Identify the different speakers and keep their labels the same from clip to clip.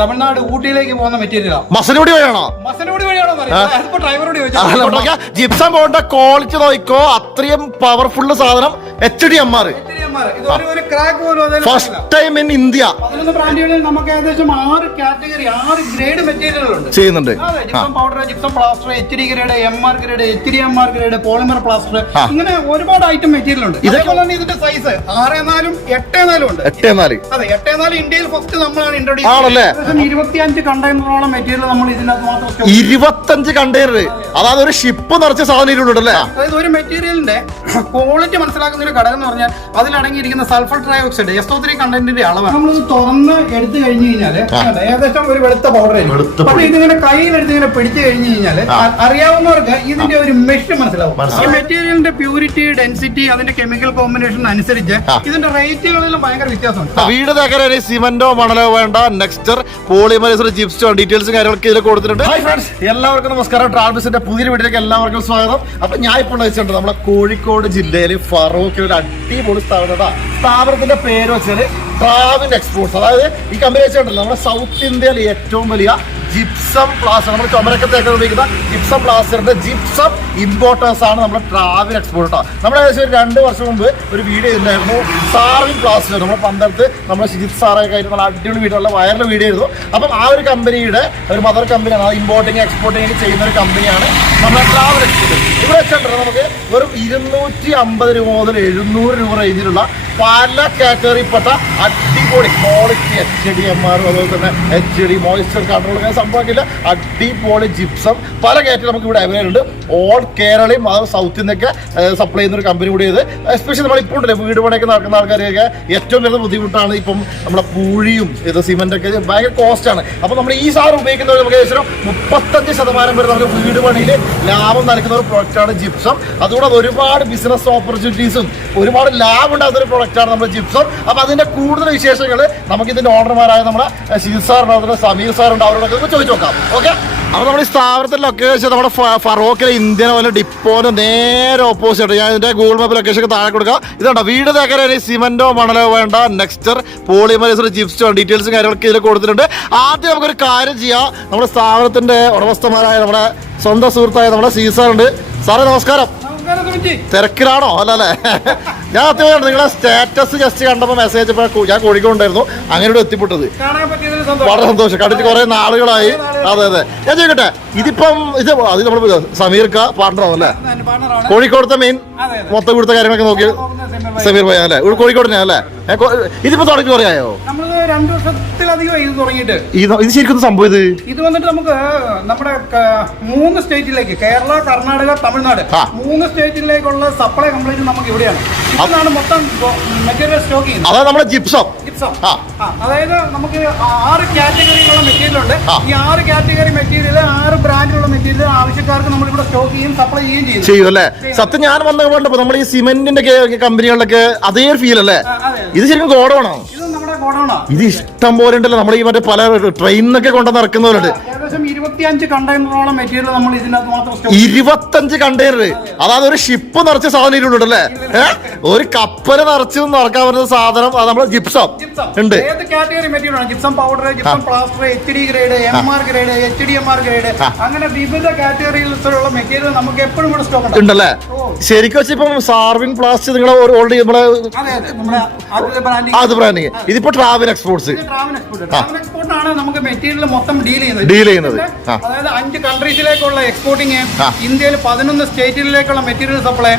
Speaker 1: തമിഴ്നാട് ഊട്ടിയിലേക്ക് പോകുന്ന മെറ്റീരിയലാണ്
Speaker 2: മസനോടി വഴിയാണോ?
Speaker 1: മസനോടി വഴിയാണോ ഡ്രൈവറോട് ചോദിച്ചാൽ
Speaker 2: ജിപ്സം പോകേണ്ട ക്വാളിറ്റി നോക്കോ അത്രയും പവർഫുൾ സാധനം. H D M R. First time in India
Speaker 1: ബ്രാൻഡുകളിൽ നമുക്ക് ഏകദേശം ആറ് കാറ്റഗറി ആറ് ഗ്രേഡ്
Speaker 2: ചെയ്യുന്നുണ്ട്.
Speaker 1: Powder gypsum plaster H D grade M R grade H D M R grade polymer plaster ഇങ്ങനെ ഒരുപാട് ഐറ്റം മെറ്റീരിയൽ ഉണ്ട്. ഇതേപോലെ തന്നെ ഇതിന്റെ സൈസ് ആറ് നാലും എട്ട് നാലും ഉണ്ട്.
Speaker 2: എട്ട് നാല്.
Speaker 1: അതെ എട്ട് നാല് ഇന്ത്യയിൽ ഫസ്റ്റ് നമ്മളാണ് ഇൻട്രോഡ്യൂസ്
Speaker 2: ആണല്ലേ?
Speaker 1: ഇരുപത്തിയഞ്ച് കണ്ടെയ്നറോളം മെറ്റീരിയൽ നമ്മൾ ഇതിനകത്ത് മാത്രം
Speaker 2: ഇരുപത്തഞ്ച് കണ്ടെയ്നർ അതായത് ഒരു ഷിപ്പ് നിറച്ച സാധനം ഇരുണ്ടല്ലേ
Speaker 1: അതായത് ഒരു മെറ്റീരിയലിന്റെ ക്വാളിറ്റി മനസ്സിലാക്കുന്ന ഒരു ഘടകം എന്ന് പറഞ്ഞാൽ അതിലടങ്ങിയിരിക്കുന്ന sulphur trioxide S three കണ്ടന്റിന്റെ അളവ് നമ്മൾ തുറന്ന് എടുത്തു കഴിഞ്ഞു കഴിഞ്ഞാൽ കണ്ടോ, ഏകദേശം ഒരു വെളുത്ത പൗഡർ
Speaker 2: വെളുത്ത
Speaker 1: പക്ഷെ ഇതിങ്ങനെ കയ്യിലെടുത്ത് ഇങ്ങനെ പിടിച്ചു കഴിഞ്ഞു കഴിഞ്ഞാൽ അറിയാവുന്നവർക്ക് ഇതിന്റെ ഒരു മെഷ് മനസ്സിലാവും. ഈ മെറ്റീരിയലിന്റെ പ്യൂരിറ്റി ഡെൻസിറ്റി അതിന്റെ കെമിക്കൽ കോമ്പിനേഷൻ അനുസരിച്ച് ഇതിന്റെ റേറ്റുകളിലും ഭയങ്കര വ്യത്യാസമുണ്ട്.
Speaker 2: വീട് തകരാൻ സിമന്റോ മണലോ വേണ്ട. നെക്സ്റ്റർ പോളിമറൈസർ ജിപ്സോ ഡീറ്റെയിൽസ് കാര്യങ്ങളൊക്കെ ഇതിൽ കൊടുത്തിട്ടുണ്ട്. ഹായ് ഫ്രണ്ട്സ് എല്ലാവർക്കും നമസ്കാരം. ട്രാവൽസിന്റെ പുതിയ വീട്ടിലേക്ക് എല്ലാവർക്കും സ്വാഗതം. അപ്പൊ ഞാൻ ഇപ്പോൾ വെച്ചിട്ടുണ്ട് നമ്മുടെ കോഴിക്കോട് ജില്ലയിൽ ഒരു അടിപൊളി സ്ഥാപനം സ്ഥാപനത്തിന്റെ പേര് വെച്ചാൽ ട്രാവൽ എക്സ്പോർട്സ് അതായത് ഈ കമ്പനി വെച്ചിട്ടുണ്ടല്ലോ നമ്മുടെ സൗത്ത് ഇന്ത്യയിലെ ഏറ്റവും വലിയ ജിപ്സം പ്ലാസ്റ്റർ നമ്മൾ ചുമരൊക്കെ തേക്കാൻ ഉപയോഗിക്കുന്ന ജിപ്സം പ്ലാസ്റ്ററിന്റെ ജിപ്സം ഇമ്പോർട്ടേഴ്സ് ആണ് നമ്മുടെ ട്രാവൽ എക്സ്പോർട്ട് കേട്ടോ നമ്മൾ ഏകദേശം ഒരു രണ്ട് വർഷം മുമ്പ് ഒരു വീഡിയോ ഉണ്ടായിരുന്നു സാറിൻ പ്ലാസ്റ്റർ നമ്മൾ പന്തളത്ത് നമ്മുടെ ശിജിത് സാറൊക്കെ ആയിട്ട് നമ്മൾ അടിപൊളി വീഡിയോ വയറിൽ വീഡിയോ ആയിരുന്നു. അപ്പം ആ ഒരു കമ്പനിയുടെ ഒരു മദർ കമ്പനിയാണ് അത് ഇമ്പോർട്ടിങ് എക്സ്പോർട്ടിങ് ചെയ്യുന്ന ഒരു കമ്പനിയാണ് നമ്മുടെ ട്രാവൽ എക്സ്പോർട്ട്. ഇവിടെ വെച്ചിട്ടുണ്ടെങ്കിൽ നമുക്ക് വെറും ഇരുന്നൂറ്റി അമ്പത് രൂപ മുതൽ എഴുന്നൂറ് രൂപ റേഞ്ചിലുള്ള പല കാറ്റഗറിപ്പെട്ട അടിപൊളി quality H D M R അതുപോലെ തന്നെ എച്ച് ഡി മോയ്സ്ചർ കൺട്രോൾ സംഭവിക്കില്ല അടിപൊളി ജിപ്സം പല കാറ്റഗറി നമുക്ക് ഇവിടെ അവൈലബിൾ ഉണ്ട്. ഓൾ കേരളയും അത് സൗത്തിൽ നിന്നൊക്കെ സപ്ലൈ ചെയ്യുന്ന ഒരു കമ്പനി കൂടി എസ്പെഷ്യലി നമ്മൾ ഇപ്പോൾ ഉണ്ടല്ലേ വീട് പണിയൊക്കെ നടക്കുന്ന ആൾക്കാരെയൊക്കെ ഏറ്റവും വലിയ ബുദ്ധിമുട്ടാണ് ഇപ്പം നമ്മുടെ പൂഴിയും ഇത് സിമെന്റൊക്കെ ഭയങ്കര കോസ്റ്റ് ആണ്. അപ്പോൾ നമ്മൾ ഈ സാധനം ഉപയോഗിക്കുന്നവർ നമുക്ക് ഏകദേശം മുപ്പത്തഞ്ച് ശതമാനം വരെ നമുക്ക് വീട് പണിയിൽ ലാഭം നൽകുന്ന ഒരു പ്രൊഡക്റ്റാണ് ജിപ്സം അതുകൂടെ ഒരുപാട് ബിസിനസ് ഓപ്പർച്യൂണിറ്റീസും ഒരുപാട് ലാഭം ഉണ്ടാകുന്ന ഒരു പ്രൊഡക്റ്റാണ് നമ്മുടെ ജിപ്സം അപ്പോൾ അതിന്റെ കൂടുതൽ വിശേഷങ്ങൾ നമുക്ക് ഇതിന്റെ ഓണർമാരായ നമ്മുടെ ശിവ സാറുണ്ട് അതുപോലെ സമീർ സാറുണ്ട് അവരോടൊക്കെ നമുക്ക് ചോദിച്ചു നോക്കാം. ഓക്കെ? അപ്പോൾ നമ്മുടെ ഈ സ്ഥാപനത്തിന്റെ ലൊക്കേഷൻ നമ്മുടെ ഫറോക്കിലെ ഇന്ത്യൻ പോലെ ഡിപ്പോന്റെ നേരെ ഓപ്പോസിറ്റ് ഞാൻ ഇതിന്റെ ഗൂഗിൾ മാപ്പ് ലൊക്കേഷൻ ഒക്കെ താഴെ കൊടുക്കുക ഇതുണ്ട്? വീട് തകരാൻ സിമെന്റോ മണലോ വേണ്ട. നെക്സ്റ്റർ പോളിമറൈസർ ജിപ്സോ ഡീറ്റെയിൽസും കാര്യങ്ങളൊക്കെ ഇതിൽ കൊടുത്തിട്ടുണ്ട്. ആദ്യം നമുക്കൊരു കാര്യം ചെയ്യാം. നമ്മുടെ സ്ഥാപനത്തിന്റെ ഉടമസ്ഥന്മാരായ നമ്മുടെ സ്വന്തം സുഹൃത്തായ നമ്മുടെ സീസാറുണ്ട് സാറേ നമസ്കാരം. തിരക്കിലാണോ? അല്ല അല്ലേ ഞാൻ അത്യാവശ്യം നിങ്ങളെ സ്റ്റാറ്റസ് ജസ്റ്റ് കണ്ടപ്പോൾ മെസ്സേജ് ഞാൻ കോഴിക്കോട് ഉണ്ടായിരുന്നു അങ്ങനെ ഇവിടെ എത്തിപ്പെട്ടത്. വളരെ
Speaker 1: സന്തോഷം.
Speaker 2: കണ്ടിട്ട് കുറെ നാളുകളായി. അതെ അതെ. ഞാൻ ചോദിക്കട്ടെ ഇതിപ്പം ഇത് അത് നമ്മൾ സമീർ പാർട്ണറാവും അല്ലേ?
Speaker 1: ഞാൻ പാർട്ണറാണ്
Speaker 2: കോഴിക്കോടത്തെ മെയിൻ. മൊത്തം ഇവിടുത്തെ കാര്യങ്ങളൊക്കെ നോക്കി
Speaker 1: സെമിർ ഭായി.
Speaker 2: അല്ലേ? ഇവിടെ കോഴിക്കോടിനെ അല്ലേ? ഇതിപ്പോ തുടങ്ങി പറയായോ
Speaker 1: രണ്ടു വർഷത്തിലധികമായി ഇത് തുടങ്ങിയിട്ട്.
Speaker 2: ഇത് ശരിക്കും സംഭവം ഇത്?
Speaker 1: ഇത് വന്നിട്ട് നമുക്ക് നമ്മുടെ ക- മൂന്ന് സ്റ്റേറ്റിലേക്ക് കേരള കർണാടക തമിഴ്നാട്. മൂന്ന് സ്റ്റേറ്റിലേക്കുള്ള സപ്ലൈ കംപ്ലീറ്റ് നമുക്ക് ഇവിടെയാണ്. ഇതാണ് മൊത്തം മെറ്റീരിയൽ സ്റ്റോക്ക് ചെയ്യുന്നത്.
Speaker 2: അതായത് നമ്മുടെ ജിപ്സം
Speaker 1: ജിപ്സം അതായത് നമുക്ക് ആറ് കാറ്റഗറിയിലുള്ള മെറ്റീരിയൽ ഉണ്ട്. ഈ ആറ് കാറ്റഗറി മെറ്റീരിയൽ ആറ് ബ്രാൻഡിലുള്ള മെറ്റീരിയൽ ആവശ്യക്കാർക്ക് നമ്മൾ ഇവിടെ സ്റ്റോക്ക് ചെയ്യും സപ്ലൈ ചെയ്യുകയും ചെയ്യും.
Speaker 2: ചെയ്യും അല്ലേ? സത്യം ഞാൻ വന്ന കണ്ടപ്പോ നമ്മൾ ഈ സിമെന്റിന്റെ കമ്പനികളിലൊക്കെ അതേ ഫീൽ അല്ലേ? ഇത് ശരിക്കും ഗോഡമാണോ
Speaker 1: ഇത്
Speaker 2: ഇഷ്ടം പോലെ ഉണ്ടല്ലോ. നമ്മൾ ഈ മറ്റേ പല ട്രെയിനിന്നൊക്കെ കൊണ്ടുവന്ന് ഇറക്കുന്നവരുണ്ട്
Speaker 1: ഇരുപത്തിയഞ്ച് നമ്മൾ
Speaker 2: ഇരുപത്തഞ്ച് കണ്ടെയ്നർ. അതായത് ഒരു ഷിപ്പ് നിറച്ച സാധനം ഇരുണ്ടല്ലേ ഒരു കപ്പൽ നിറച്ച് നിറക്കാൻ പറ്റുന്ന സാധനം അത് നമ്മുടെ ജിപ്സം ഉണ്ട്.
Speaker 1: Gypsum powder gypsum plaster H D grade M R grade H D M R grade അങ്ങനെ വിവിധ കാറ്റഗറിയിലുള്ള മെറ്റീരിയൽ നമുക്ക് എപ്പോഴും ഇവിടെ സ്റ്റോക്ക് ഉണ്ട്
Speaker 2: ഉണ്ടല്ലേ. ശരിക്കും വെച്ചാൽ ഇപ്പം സാർവിൻ പ്ലാസ്റ്റ് നിങ്ങളെ ഓൾറെഡി നമ്മളെ
Speaker 1: അതെ ബ്രാൻഡിങ്
Speaker 2: അത് ഇതിപ്പോ ട്രാവൽ എക്സ്പോർട്സ്.
Speaker 1: Travel export. നമുക്ക് മെറ്റീരിയൽ മൊത്തം ഡീൽ ചെയ്യുന്നത്.
Speaker 2: ഡീൽ ചെയ്യുന്നത്.
Speaker 1: അതായത് അഞ്ച് കൺട്രീസിലേക്കുള്ള എക്സ്പോർട്ടിങ്. ഇന്ത്യയിൽ പതിനൊന്ന് സ്റ്റേറ്റിലേക്കുള്ള മെറ്റീരിയൽ സപ്ലൈ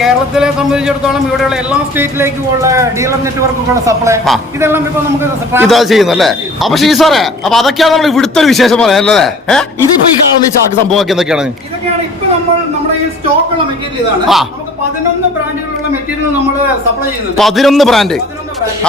Speaker 1: കേരളത്തിലെ സംബന്ധിച്ചിടത്തോളം ഇവിടെയുള്ള എല്ലാ സ്റ്റേറ്റിലേക്കുമുള്ള ഡീലർ നെറ്റ്വർക്കുള്ള സപ്ലൈ. ഇതെല്ലാം ഇപ്പൊ നമുക്ക്
Speaker 2: ഇതാ ചെയ്യുന്നല്ലേ? അപ്പൊ ഷീ സാറേ അപ്പൊ അതൊക്കെയാണ് നമ്മൾ ഇവിടുത്തെ ഒരു വിശേഷം പറയാനല്ലേ ഇതിപ്പോ ഈ കാണുന്ന ചാക്ക് സംഭവമൊക്കെ എന്തൊക്കെയാണ്?
Speaker 1: ഇതൊക്കെയാണ് ഇപ്പൊ നമ്മൾ നമ്മുടെ ഈ സ്റ്റോക്കുള്ള മെറ്റീരിയൽ ഇതാണ്. പതിനൊന്ന് ബ്രാൻഡുകളുള്ള മെറ്റീരിയൽ നമ്മൾ സപ്ലൈ ചെയ്യുന്നുണ്ട്.
Speaker 2: പതിനൊന്ന് ബ്രാൻഡ്.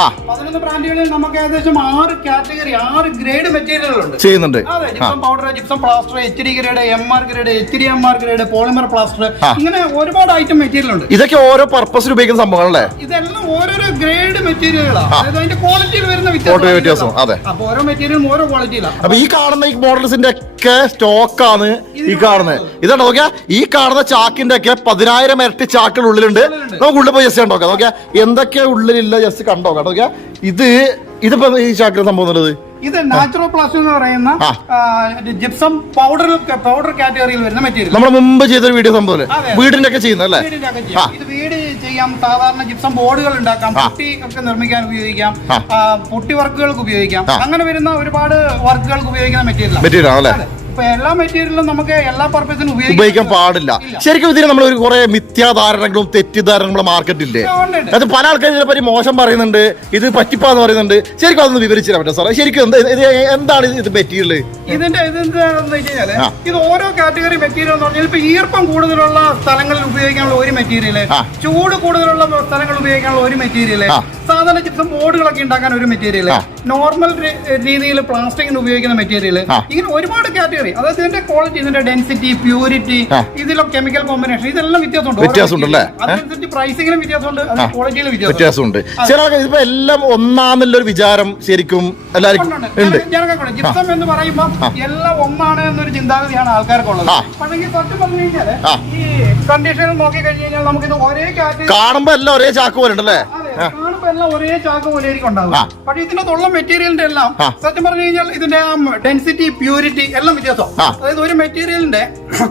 Speaker 2: ആ.
Speaker 1: പതിനൊന്ന് ബ്രാൻഡുകളിൽ നമുക്ക് ഏകദേശം ആറ് കാറ്റഗറി ആറ് ഗ്രേഡ് മെറ്റീരിയലുകളുണ്ട്
Speaker 2: ചെയ്യുന്നുണ്ട്.
Speaker 1: അതെ gypsum powder gypsum plaster H D grade M R grade H D M R grade polymer plaster ഇങ്ങനെ ഒരുപാട് ഐറ്റം മെറ്റീരിയൽ ഉണ്ട്.
Speaker 2: ഇതൊക്കെ ഓരോ പർപ്പസിൽ ഉപയോഗിക്കുന്ന സംഭവങ്ങളല്ലേ?
Speaker 1: ഇതെല്ലാം ഓരോരോ ഗ്രേഡ്
Speaker 2: മെറ്റീരിയലാണ്.
Speaker 1: അതായത് അതിന്റെ ക്വാളിറ്റിയിൽ വരുന്ന
Speaker 2: വ്യത്യാസം, അതെ.
Speaker 1: അപ്പൊ ഓരോ മെറ്റീരിയലും ഓരോ ക്വാളിറ്റിയിലാണ്
Speaker 2: അപ്പൊ ഈ കാണുന്ന ഈ മോഡൽസിന്റെ ഒക്കെ സ്റ്റോക്കാണ് ഈ കാണുന്നത്. ഇതാണ് നോക്കിയാ ഈ കാണുന്ന ചാക്കിന്റെ ഒക്കെ പതിനായിരം ഇരട്ടി ചാക്കുകൾ ഉള്ളിലുണ്ട്. നമുക്ക് ഉള്ളിൽ പോയി ജസ്റ്റ് കണ്ടോക്കാം. നോക്കിയാ എന്തൊക്കെ ഉള്ളിലില്ല ജസ്റ്റ് കണ്ടോക്കാം. നോക്കിയാ ഇത് ഇതിപ്പോ ഈ ചാക്കിന് സംഭവം എന്നുള്ളത്?
Speaker 1: ഇത് നാച്ചുറൽ പ്ലാസ്റ്റിക് എന്ന് പറയുന്ന ജിപ്സം പൗഡർ പൗഡർ കാറ്റഗറിയിൽ വരുന്ന മെറ്റീരിയൽ
Speaker 2: നമ്മൾ മുമ്പ് ചെയ്തൊരു വീഡിയോ സംഭവം. വീടിന്റെ ഒക്കെ ചെയ്യുന്ന അല്ലേ?
Speaker 1: ഇത് വീട് ചെയ്യാം. സാധാരണ ജിപ്സം ബോർഡുകൾ ഉണ്ടാക്കാം. പുട്ടി ഒക്കെ നിർമ്മിക്കാൻ ഉപയോഗിക്കാം. പുട്ടി വർക്കുകൾക്ക് ഉപയോഗിക്കാം. അങ്ങനെ വരുന്ന ഒരുപാട് വർക്കുകൾക്ക് ഉപയോഗിക്കുന്ന മെറ്റീരിയൽ
Speaker 2: മെറ്റീരിയൽ ആണല്ലേ?
Speaker 1: ഇപ്പൊ എല്ലാ മെറ്റീരിയലും നമുക്ക് എല്ലാ പർപ്പസിനും
Speaker 2: ഉപയോഗിക്കാൻ പാടില്ല. ശരിക്കും ഇതിന് നമ്മൾ ഒരു കുറെ മിഥ്യാധാരണകളും തെറ്റിദ്ധാരണകളും മാർക്കറ്റില്ലേ. അത് പല ആൾക്കാരും ഇതിനെ പറ്റി മോശം പറയുന്നുണ്ട്. ഇത് പറ്റിപ്പാന്ന് പറയുന്നുണ്ട്. ശരിക്കും അതൊന്ന് വിവരിച്ചില്ല പറ്റും സാറേ. ശരിക്കും എന്താണ് ഇത് മെറ്റീരിയൽ
Speaker 1: ഇതിന്റെ ഇതെന്താണെന്ന് വെച്ച്
Speaker 2: കഴിഞ്ഞാൽ
Speaker 1: ഇത് ഓരോ കാറ്റഗറി മെറ്റീരിയൽ എന്ന് പറഞ്ഞാൽ ഇപ്പൊ ഈർപ്പം കൂടുതലുള്ള സ്ഥലങ്ങളിൽ ഉപയോഗിക്കാനുള്ള ഒരു മെറ്റീരിയൽ ചൂട് കൂടുതലുള്ള സ്ഥലങ്ങളിൽ ഉപയോഗിക്കാനുള്ള ഒരു മെറ്റീരിയൽ. സാധാരണ ചിപ്സും ബോർഡുകളൊക്കെ ഉണ്ടാക്കാൻ ഒരു മെറ്റീരിയൽ നോർമൽ രീതിയിൽ പ്ലാസ്റ്റിക്കിന് ഉപയോഗിക്കുന്ന മെറ്റീരിയൽ. ഇങ്ങനെ ഒരുപാട് കാറ്റഗറി അതായത് ഇതിന്റെ ക്വാളിറ്റി ഇതിന്റെ ഡെൻസിറ്റി പ്യൂരിറ്റി. ഇതിലൊക്കെ കെമിക്കൽ കോമ്പിനേഷൻ ഇതെല്ലാം വ്യത്യാസമുണ്ട്.
Speaker 2: വ്യത്യാസമുണ്ടല്ലേ?
Speaker 1: അതനുസരിച്ച് പ്രൈസിങ്ങിലും വ്യത്യാസമുണ്ട്. ക്വാളിറ്റിയിലും
Speaker 2: വ്യത്യാസമുണ്ട്. ചില ആൾക്കാർ എല്ലാം ഒന്നാന്നുള്ളൊരു വിചാരം ശരിക്കും എല്ലാവർക്കും ഉണ്ട്
Speaker 1: ജിപ്സം എന്ന് പറയുമ്പോൾ എല്ലാം ഒന്നാണ് എന്നൊരു ചിന്താഗതിയാണ് ആൾക്കാർക്കുള്ളത്. പക്ഷേ സത്യം പറഞ്ഞു
Speaker 2: കഴിഞ്ഞാൽ
Speaker 1: ഈ കണ്ടീഷനിൽ നോക്കി കഴിഞ്ഞു കഴിഞ്ഞാൽ ഇത് ഒരേ കാറ്റ്
Speaker 2: കാണുമ്പോ എല്ലാം ഒരേ ചാക്ക് പോലെ ഉണ്ടല്ലേ?
Speaker 1: കാണുമ്പോ എല്ലാം ഒരേ ചാക്ക് പോലെ ആയിരിക്കും ഉണ്ടാവുക
Speaker 2: ആ.
Speaker 1: പക്ഷെ ഇതിനകത്തുള്ള മെറ്റീരിയലിന്റെ എല്ലാം സത്യം പറഞ്ഞു കഴിഞ്ഞാൽ ഇതിന്റെ ഡെൻസിറ്റി പ്യൂരിറ്റി എല്ലാം വ്യത്യാസം. അതായത് ഒരു മെറ്റീരിയലിന്റെ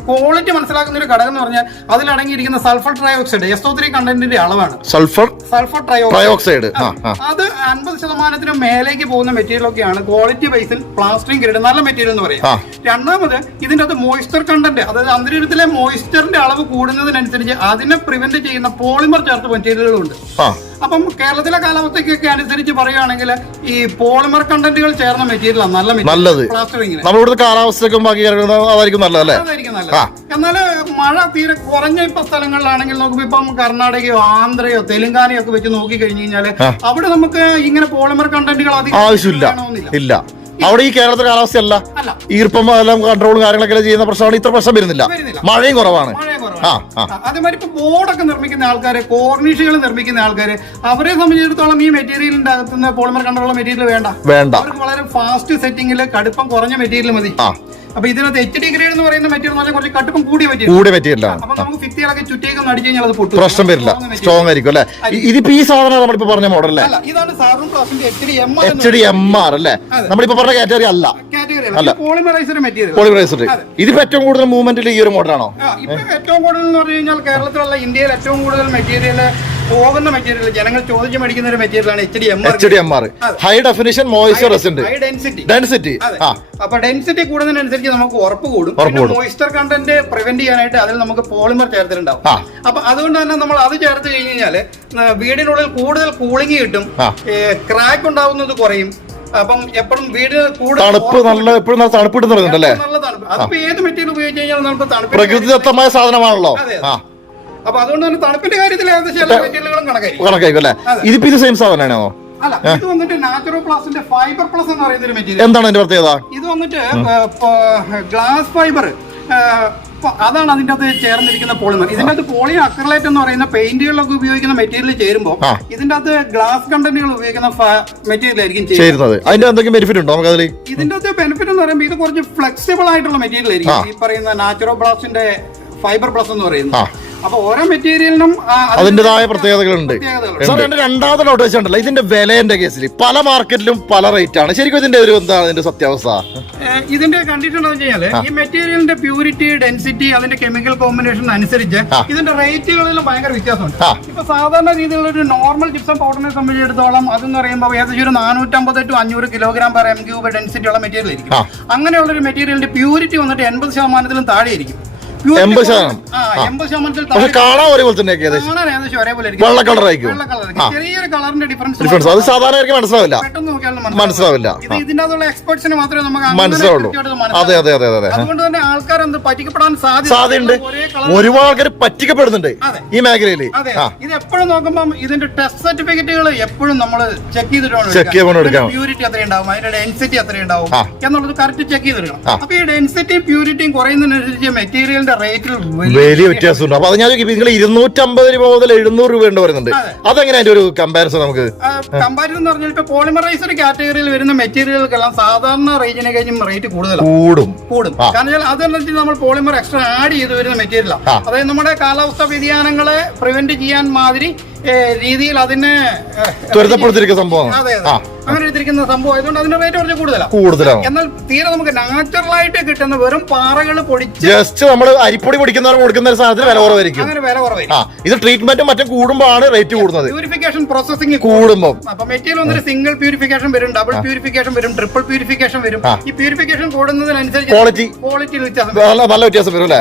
Speaker 1: ക്വാളിറ്റി മനസ്സിലാക്കുന്ന ഒരു ഘടകം എന്ന് പറഞ്ഞാൽ അതിലടങ്ങിയിരിക്കുന്ന sulphur trioxide S O three കണ്ടന്റിന്റെ അളവാണ്.
Speaker 2: സൾഫർ
Speaker 1: സൾഫർ ട്രയോക്സൈഡ് അത് അൻപത് ശതമാനത്തിന് മേലേക്ക് പോകുന്ന മെറ്റീരിയൽ ഒക്കെയാണ് ക്വാളിറ്റി ബേസിൽ പ്ലാസ്റ്റിക് ഗ്രേഡ് നല്ല മെറ്റീരിയൽ എന്ന്. പറയാം. രണ്ടാമത് ഇതിന്റെ അത് മോയ്സ്ചർ കണ്ടന്റ് അതായത് അന്തരീക്ഷത്തിലെ മോയ്സ്ചറിന്റെ അളവ് കൂടുന്നതിനനുസരിച്ച് അതിനെ പ്രിവെന്റ് ചെയ്യുന്ന പോളിമർ ചേർത്ത് മെറ്റീരിയലുകളുണ്ട്
Speaker 2: ഉണ്ട്.
Speaker 1: അപ്പം കേരളത്തിലെ കാലാവസ്ഥയ്ക്കൊക്കെ അനുസരിച്ച് പറയുകയാണെങ്കിൽ ഈ പോളിമർ കണ്ടന്റുകൾ ചേർന്ന മെറ്റീരിയലാണ് നല്ല
Speaker 2: നല്ലത്.
Speaker 1: പ്ലാസ്റ്ററിങ്ങിന്
Speaker 2: നമ്മുടെ കാലാവസ്ഥയ്ക്കും ബാക്കി അതായിരിക്കും നല്ലതല്ലേ
Speaker 1: അതായിരിക്കും നല്ലത്. എന്നാൽ മഴ തീരെ കുറഞ്ഞ ഇപ്പൊ സ്ഥലങ്ങളിലാണെങ്കിൽ നോക്കുമ്പോ ഇപ്പം കർണാടകയോ ആന്ധ്രയോ തെലുങ്കാനയോ ഒക്കെ വെച്ച് നോക്കി കഴിഞ്ഞു കഴിഞ്ഞാൽ അവിടെ നമുക്ക് ഇങ്ങനെ പോളിമർ കണ്ടന്റുകൾ അധികം
Speaker 2: ആവശ്യമില്ല. ഇല്ല. അവിടെ ഈ കേരളത്തിലെ കാലാവസ്ഥയല്ല.
Speaker 1: അല്ല.
Speaker 2: ഈർപ്പം എല്ലാം കൺട്രോളും കാര്യങ്ങളൊക്കെ ചെയ്യുന്ന പ്രശ്നമാണ്. ഇത്ര പ്രശ്നം വരുന്നില്ല. മഴയും കുറവാണ്.
Speaker 1: അതേമാതിരി ഇപ്പൊ ബോർഡൊക്കെ നിർമ്മിക്കുന്ന ആൾക്കാര് കോർണിഷുകൾ നിർമ്മിക്കുന്ന ആൾക്കാര് അവരെ സംബന്ധിച്ചിടത്തോളം ഈ മെറ്റീരിയലിന്റെ അകത്തുനിന്ന് പോളിമർ കണ്ടുള്ള മെറ്റീരിയൽ വേണ്ട.
Speaker 2: വേണ്ട.
Speaker 1: വളരെ ഫാസ്റ്റ് സെറ്റിംഗിൽ കടുപ്പം കുറഞ്ഞ മെറ്റീരിയൽ മതി. അപ്പൊ ഇതിനകത്ത് എച്ച് ഡി ഗ്രേഡ് എന്ന് പറയുന്ന മെറ്റീരിയൽ നല്ല കുറച്ച് കടുപ്പം കൂടി
Speaker 2: കൂടി പറ്റിയില്ലാണ്
Speaker 1: അപ്പൊ നമുക്ക് ഭിത്തികളൊക്കെ ചുറ്റിയൊക്കെ അടിച്ചു കഴിഞ്ഞാൽ അത് പൊട്ടും.
Speaker 2: പ്രശ്നം വരില്ല. സ്ട്രോങ് ആയിരിക്കും അല്ലെ? ഇതിപ്പോ ഈ സാധനം നമ്മളിപ്പോ പറഞ്ഞ മോഡൽ അല്ലേ?
Speaker 1: അല്ല ഇതാണ് എച്ച് ഡി എം
Speaker 2: ആർ അല്ലേ. നമ്മളിപ്പോ പറഞ്ഞ കാറ്റഗറി അല്ല.
Speaker 1: കാറ്റഗറി പോളിമറൈസർ മെറ്റീരിയൽ
Speaker 2: പോളിമറൈസ്ഡ് ഇതിപ്പോ ഏറ്റവും കൂടുതൽ മൂവ്മെന്റിൽ ഈ ഒരു മോഡലാണോ
Speaker 1: ഇപ്പൊ ഏറ്റവും കൂടുതൽ എന്ന് പറഞ്ഞു കഴിഞ്ഞാൽ കേരളത്തിലുള്ള ഇന്ത്യയിൽ ഏറ്റവും കൂടുതൽ മെറ്റീരിയൽ പോകുന്ന മെറ്റീരിയൽ ജനങ്ങൾ ചോദിച്ചു മേടിക്കുന്ന ഒരു മെറ്റീരിയലാണ് H D M
Speaker 2: H D M R high definition moisture resistant
Speaker 1: high density
Speaker 2: density
Speaker 1: അപ്പൊ ഡെൻസിറ്റി കൂടുന്നതിനനുസരിച്ച് നമുക്ക് ഉറപ്പ് കൂടും.
Speaker 2: മോയിസ്റ്റർ
Speaker 1: മോയിസ്ചർ കണ്ടന്റ് പ്രിവെന്റ് ചെയ്യാനായിട്ട് അതിൽ നമുക്ക് പോളിമർ ചേർത്തിട്ടുണ്ടാവും. അപ്പൊ അതുകൊണ്ട് തന്നെ നമ്മൾ അത് ചേർത്ത് കഴിഞ്ഞ് കഴിഞ്ഞാൽ വീടിനുള്ളിൽ കൂടുതൽ കൂളിംഗ് കിട്ടും. ക്രാക്ക് ഉണ്ടാവുന്നത് കുറയും. അപ്പം എപ്പോഴും വീട് കൂടുതൽ
Speaker 2: തണുപ്പ് നല്ല എപ്പോഴും നല്ല തണുപ്പ് ഇടുന്നുണ്ട് അല്ലേ?
Speaker 1: നല്ല തണുപ്പ്. അതിപ്പോ ഏത് മെറ്റീരിയൽ ഉപയോഗിച്ച് കഴിഞ്ഞാൽ നമുക്ക് തണുപ്പ്
Speaker 2: പ്രകൃതിദത്തമായ സാധനമാണല്ലോ.
Speaker 1: അപ്പൊ അതുകൊണ്ട് തന്നെ തണുപ്പിന്റെ കാര്യത്തിൽ ഏകദേശം എല്ലാ മെറ്റീരിയലുകളും കണക്കായിരിക്കും
Speaker 2: കണക്കായിരിക്കും അല്ലേ ഇതിപ്പോ ഇത് സെയിം സാധനമാണോ
Speaker 1: അല്ല ഇത് വന്നിട്ട് നാച്ചുറൽ പ്ലാസിന്റെ ഫൈബർ പ്ലസ് എന്ന് പറയുന്ന ഒരു മെറ്റീരിയൽ
Speaker 2: എന്താണ് അതിന്റെ പ്രത്യേകത?
Speaker 1: ഇത് വന്നിട്ട് ഗ്ലാസ് ഫൈബർ അതാണ് അതിന്റെ അകത്ത് ചേർന്നിരിക്കുന്ന പോളിമർ ഇതിന്റെ അകത്ത് പോളി അക്രലൈറ്റ് എന്ന് പറയുന്ന പെയിന്റുകളിലൊക്കെ ഉപയോഗിക്കുന്ന മെറ്റീരിയൽ ചേരുമ്പോൾ
Speaker 2: ആ.
Speaker 1: ഇതിന്റെ അകത്ത് ഗ്ലാസ് കണ്ടന്റുകൾ ഉപയോഗിക്കുന്ന മെറ്റീരിയൽ ആയിരിക്കും ചേരുന്നത്.
Speaker 2: അതിന്റെ എന്തെങ്കിലും ബെനിഫിറ്റ് ഉണ്ടോ നമുക്ക് അതിൽ
Speaker 1: ഇതിന്റെ അകത്ത് ബെനിഫിറ്റ് എന്ന് പറയുമ്പോൾ ഇത് കുറച്ച് ഫ്ലെക്സിബിൾ ആയിട്ടുള്ള മെറ്റീരിയൽ ആയിരിക്കും. ഈ പറയുന്ന നാച്ചുറൽ ബ്ലാസ്റ്റിന്റെ ഫൈബർ പ്ലസ് എന്ന് പറയുന്നത്. അപ്പൊ ഓരോ മെറ്റീരിയലിനും
Speaker 2: അതിന്റേതായ പ്രത്യേകതകളുണ്ട്. സാർ എന്റെ രണ്ടാമത്തെ ഡൗട്ട് വെച്ചിട്ടുണ്ടല്ലോ ഇതിന്റെ വിലേന്റെ കേസിൽ പല മാർക്കറ്റിലും പല റേറ്റ് ആണ്. ശരിക്കും ഇതിന്റെ ഒരു എന്താണ് ഇതിന്റെ സത്യാവസ്ഥ?
Speaker 1: ഇതിന്റെ കണ്ടീഷൻ വെച്ചാൽ ഈ മെറ്റീരിയലിന്റെ പ്യൂരിറ്റി ഡെൻസിറ്റി അതിന്റെ കെമിക്കൽ കോമ്പിനേഷൻ അനുസരിച്ച്. ഇതിന്റെ റേറ്റുകളിലും ഭയങ്കര വ്യത്യാസമുണ്ട്. ഇപ്പൊ സാധാരണ രീതിയിലുള്ള ഒരു നോർമൽ ജിപ്സം പൗഡറിനെ സംബന്ധിച്ചിടത്തോളം അതെന്ന് പറയുമ്പോൾ ഏകദേശം ഒരു നാനൂറ്റമ്പത് ടു അഞ്ഞൂറ് kilogram per M cube density ഉള്ള മെറ്റീരിയൽ ആയിരിക്കും. അങ്ങനെയുള്ള ഒരു മെറ്റീരിയലിന്റെ പ്യൂരിറ്റി വന്നിട്ട് എൺപത് ശതമാനത്തിലും താഴെ ആയിരിക്കും Purity
Speaker 2: എൺപത് ശതമാനം?
Speaker 1: ആ എൺപത് ശതമാനത്തിൽ
Speaker 2: പക്ഷെ കാണാൻ ഒരേപോലെ തന്നെ ഏകദേശം.
Speaker 1: കാണാൻ ഏകദേശം ഒരേപോലെ ആയിരിക്കും.
Speaker 2: വെള്ള കളർ ആയിരിക്കും
Speaker 1: വെള്ള ചെറിയൊരു കളറിന്റെ ഡിഫറൻസ്
Speaker 2: ഡിഫറൻസ് അത് സാധാരണ ആയിരിക്കും മനസ്സിലാവില്ല.
Speaker 1: പെട്ടെന്ന് നോക്കിയാൽ
Speaker 2: മനസ്സിലാവില്ല.
Speaker 1: ഇത് എക്സ്പെർട്സിന് മാത്രമേ നമുക്ക് അങ്ങനെ
Speaker 2: മനസ്സിലാവുള്ളൂ.
Speaker 1: കൃത്യമായിട്ട്
Speaker 2: അതെ. അതെ അതെ അതെ
Speaker 1: അതുകൊണ്ട് തന്നെ ആൾക്കാർ എന്ത് പറ്റിക്കപ്പെടാൻ സാധ്യത
Speaker 2: സാധ്യതയുണ്ട്.
Speaker 1: ഒരേ കളർ
Speaker 2: ഒരുപാട് ആൾക്കാർ പറ്റിക്കപ്പെടുന്നുണ്ട്
Speaker 1: അതെ.
Speaker 2: ഈ
Speaker 1: അതെ.
Speaker 2: ആ.
Speaker 1: ഇത് എപ്പോഴും നോക്കുമ്പോൾ ഇതിന്റെ ടെസ്റ്റ് സർട്ടിഫിക്കറ്റുകൾ എപ്പോഴും നമ്മൾ ചെക്ക്
Speaker 2: Check ചെയ്തുകൊണ്ട്.
Speaker 1: പ്യൂരിറ്റി എത്ര ഉണ്ടാവും. അതിന്റെ ഡെൻസിറ്റി എത്ര ഉണ്ടാവും.
Speaker 2: ആ.
Speaker 1: എന്നുള്ളത് കറക്റ്റ് ചെക്ക് ചെയ്തെടുക്കണം.
Speaker 2: ആ.
Speaker 1: അപ്പൊ ഈ ഡെൻസിറ്റിയും പ്യൂരിറ്റിയും കുറയുന്നതിനനുസരിച്ച് മെറ്റീരിയലിന്റെ റേറ്റിൽ
Speaker 2: വലിയ വ്യത്യാസമുണ്ട്. അപ്പൊ അത് ഞാൻ നിങ്ങൾ ഇരുന്നൂറ്റമ്പത് രൂപ മുതൽ എഴുന്നൂറ് രൂപ ഉണ്ട് പറയുന്നുണ്ട് അതെങ്ങനെ അതിന്റെ ഒരു കമ്പാരിസൺ നമുക്ക്?
Speaker 1: കമ്പാരിസൺ എന്ന് പറഞ്ഞാൽ ഇപ്പൊ പോളിമറൈസർ കാറ്റഗറിയിൽ വരുന്ന മെറ്റീരിയലുകൾക്കെല്ലാം സാധാരണ റേഞ്ചിനെ കഴിഞ്ഞും റേറ്റ് കൂടുതലാണ്.
Speaker 2: കൂടും.
Speaker 1: കൂടും. കാരണം വെച്ചാൽ അതനുസരിച്ച് നമ്മൾ പോളിമർ എക്സ്ട്രാ ആഡ് ചെയ്ത് വരുന്ന മെറ്റീരിയലാണ്. അതായത് നമ്മുടെ കാലാവസ്ഥ വ്യതിയാനങ്ങളെ പ്രിവെന്റ് ചെയ്യാൻ മാതിരി രീതിയിൽ അതിനെ
Speaker 2: ത്വരിതപ്പെടുത്തിയിരിക്കുന്ന സംഭവം.
Speaker 1: അതെ അതെ. അങ്ങനെ എടുത്തിരിക്കുന്ന സംഭവം. ആയതുകൊണ്ട് അതിന്റെ റേറ്റ് കുറച്ച് കൂടുതലാണ്
Speaker 2: കൂടുതലാണ്
Speaker 1: എന്നാൽ തീരെ നമുക്ക് നാച്ചുറൽ ആയിട്ട് കിട്ടുന്ന വെറും പാറകൾ പൊടിച്ച്
Speaker 2: ജസ്റ്റ് നമ്മൾ അരിപ്പൊടി പൊടിക്കുന്നവർ കൊടുക്കുന്ന ഒരു സാധനത്തിന് വില കുറവായിരിക്കും.
Speaker 1: അങ്ങനെ വില കുറവായിരിക്കും.
Speaker 2: ഇത് ട്രീറ്റ്മെന്റും മറ്റും കൂടുമ്പോഴാണ് റേറ്റ് കൂടുന്നത്.
Speaker 1: പ്യൂരിഫിക്കേഷൻ പ്രോസസിംഗ്
Speaker 2: കൂടുമ്പോൾ
Speaker 1: അപ്പൊ മെറ്റീരിയൽ ഒന്നൊരു സിംഗിൾ പ്യൂരിഫിക്കേഷൻ വരും ഡബിൾ പ്യൂരിഫിക്കേഷൻ വരും ട്രിപ്പിൾ പ്യൂരിഫിക്കേഷൻ വരും. ഈ പ്യൂരിഫിക്കേഷൻ കൂടുന്നതിനനുസരിച്ച്
Speaker 2: ക്വാളിറ്റി
Speaker 1: ക്വാളിറ്റി വ്യത്യാസം.
Speaker 2: നല്ല വ്യത്യാസം വരും അല്ലേ.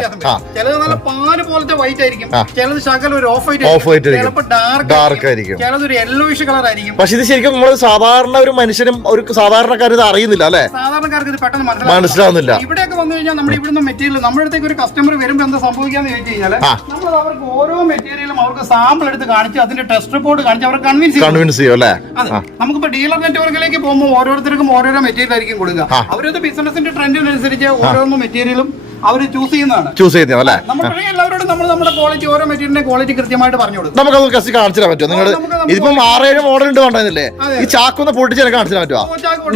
Speaker 1: ചിലത് നല്ല പാൽ പോലത്തെ വൈറ്റ് ആയിരിക്കും. ചിലത് ശകലം ഒരു ഓഫ് വൈറ്റ്
Speaker 2: ഓഫ്.
Speaker 1: ചിലപ്പോൾ ഡാർക്ക്
Speaker 2: Dark ആയിരിക്കും.
Speaker 1: ഒരു യെല്ലോയിഷ് കളർ ആയിരിക്കും.
Speaker 2: പക്ഷെ ഇത് ശരിക്കും നമ്മൾ സാധാരണ ഒരു മനുഷ്യനും ഒരു സാധാരണക്കാരും ഇത് അറിയുന്നില്ല അല്ലെ?
Speaker 1: സാധാരണക്കാർക്ക് ഇത് പെട്ടെന്ന്
Speaker 2: മനസ്സിലാവുന്നില്ല.
Speaker 1: ഇവിടെയൊക്കെ വന്നു കഴിഞ്ഞാൽ നമ്മൾ ഇവിടുന്ന് മെറ്റീരിയൽ നമ്മുടെ അടുത്തേക്ക് ഒരു കസ്റ്റമർ വരുമ്പോൾ എന്താ സംഭവിക്കാന്ന് ചോദിച്ചു കഴിഞ്ഞാൽ നമ്മൾ അവർക്ക് ഓരോ മെറ്റീരിയലും അവർക്ക് സാമ്പിൾ എടുത്ത് കാണിച്ച് അതിന്റെ ടെസ്റ്റ് റിപ്പോർട്ട് കാണിച്ച് അവർക്ക് കൺവിൻസ്
Speaker 2: കൺവിൻസ് ചെയ്യും അല്ലേ?
Speaker 1: നമുക്കിപ്പോ ഡീലർ നെറ്റ്വർക്കിലേക്ക് പോകുമ്പോൾ ഓരോരുത്തർക്കും ഓരോരോ മെറ്റീരിയൽ ആയിരിക്കും കൊടുക്കുക. അവരത് ബിസിനസിന്റെ ട്രെൻഡിനനുസരിച്ച് ഓരോന്നും മെറ്റീരിയലും അവർ ചൂസ് ചെയ്യുന്നതാണ്.
Speaker 2: ചൂസ് ചെയ്യുന്നത് അല്ലേ
Speaker 1: നമ്മൾ എല്ലാവരോടും നമ്മൾ നമ്മുടെ ക്വാളിറ്റി ഓരോ മെറ്റീരിയലിന്റെ ക്വാളിറ്റി കൃത്യമായിട്ട് പറഞ്ഞു കൊടുക്കും
Speaker 2: നമുക്കത് കസി കാണിച്ചു തരാൻ പറ്റുമോ നിങ്ങൾ
Speaker 1: നമുക്ക് നമുക്ക്
Speaker 2: ഇതിപ്പം ആറേഴ് മോഡൽ ഉണ്ട് കണ്ടതല്ലേ ഈ ചാക്കൊന്ന് പൊട്ടിച്ച് കാണിച്ചു തരാൻ പറ്റുമോ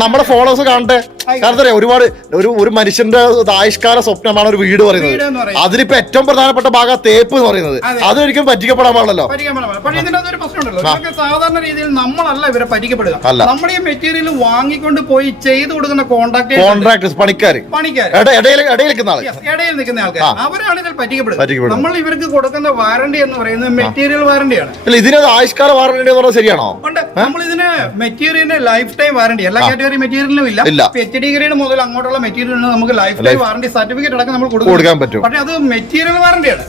Speaker 2: നമ്മുടെ ഫോളോവേഴ്സ് കാണട്ടെ. കാരണം അറിയാം ഒരുപാട് ഒരു ഒരു മനുഷ്യന്റെ ആയുഷ്കാല സ്വപ്നമാണ് ഒരു വീട് പറയുന്നത്. അതിലിപ്പോ ഏറ്റവും പ്രധാനപ്പെട്ട ഭാഗം തേപ്പ് എന്ന് പറയുന്നത്.
Speaker 1: അതെ.
Speaker 2: അതൊരിക്കലും പറ്റിക്കപ്പെടാൻ പാടില്ലല്ലോ.
Speaker 1: പക്ഷേ ഇതിന്റെ അകത്ത് പ്രശ്നമുണ്ടല്ലോ ഇതൊക്കെ സാധാരണ രീതിയിൽ നമ്മളല്ല ഇവരെ പരിചയപ്പെടുക. നമ്മൾ ഈ മെറ്റീരിയൽ വാങ്ങിക്കൊണ്ട് പോയി ചെയ്തു കൊടുക്കുന്ന കോൺട്രാക്ട്
Speaker 2: കോൺട്രാക്ടേഴ്സ് പണിക്കാർ
Speaker 1: പണിക്കാർ
Speaker 2: ഇട- ഇടയിൽ ഇടയിൽ നിൽക്കുന്ന
Speaker 1: ആൾ. ഇടയിൽ നിൽക്കുന്ന ആൾക്കാർ അവരാണ് ഇതിൽ പറ്റിക്കപ്പെടുന്നത്. നമ്മൾ ഇവർക്ക് കൊടുക്കുന്ന വാറണ്ടി എന്ന് പറയുന്നത് മെറ്റീരിയൽ വാറണ്ടിയാണ്.
Speaker 2: അല്ല ഇതിനത് ആയുഷ്കാല വാറണ്ടി എന്ന് പറഞ്ഞാൽ ശരിയാണോ?
Speaker 1: നമ്മൾ ഇതിന് മെറ്റീരിയലിന്റെ ലൈഫ് ടൈം വാറണ്ടി. എല്ലാ കാറ്റഗറി മെറ്റീരിയലിനും ഇല്ല. എച്ച് ഡി ഗ്രേഡ് മുതൽ അങ്ങോട്ടുള്ള മെറ്റീരിയൽ നമുക്ക് ലൈഫ് ടൈം വാറണ്ടി സർട്ടിഫിക്കറ്റ് അടക്കം നമ്മൾ കൊടുക്കും.
Speaker 2: കൊടുക്കാൻ പറ്റും.
Speaker 1: പക്ഷേ അത് മെറ്റീരിയൽ വാറണ്ടിയാണ്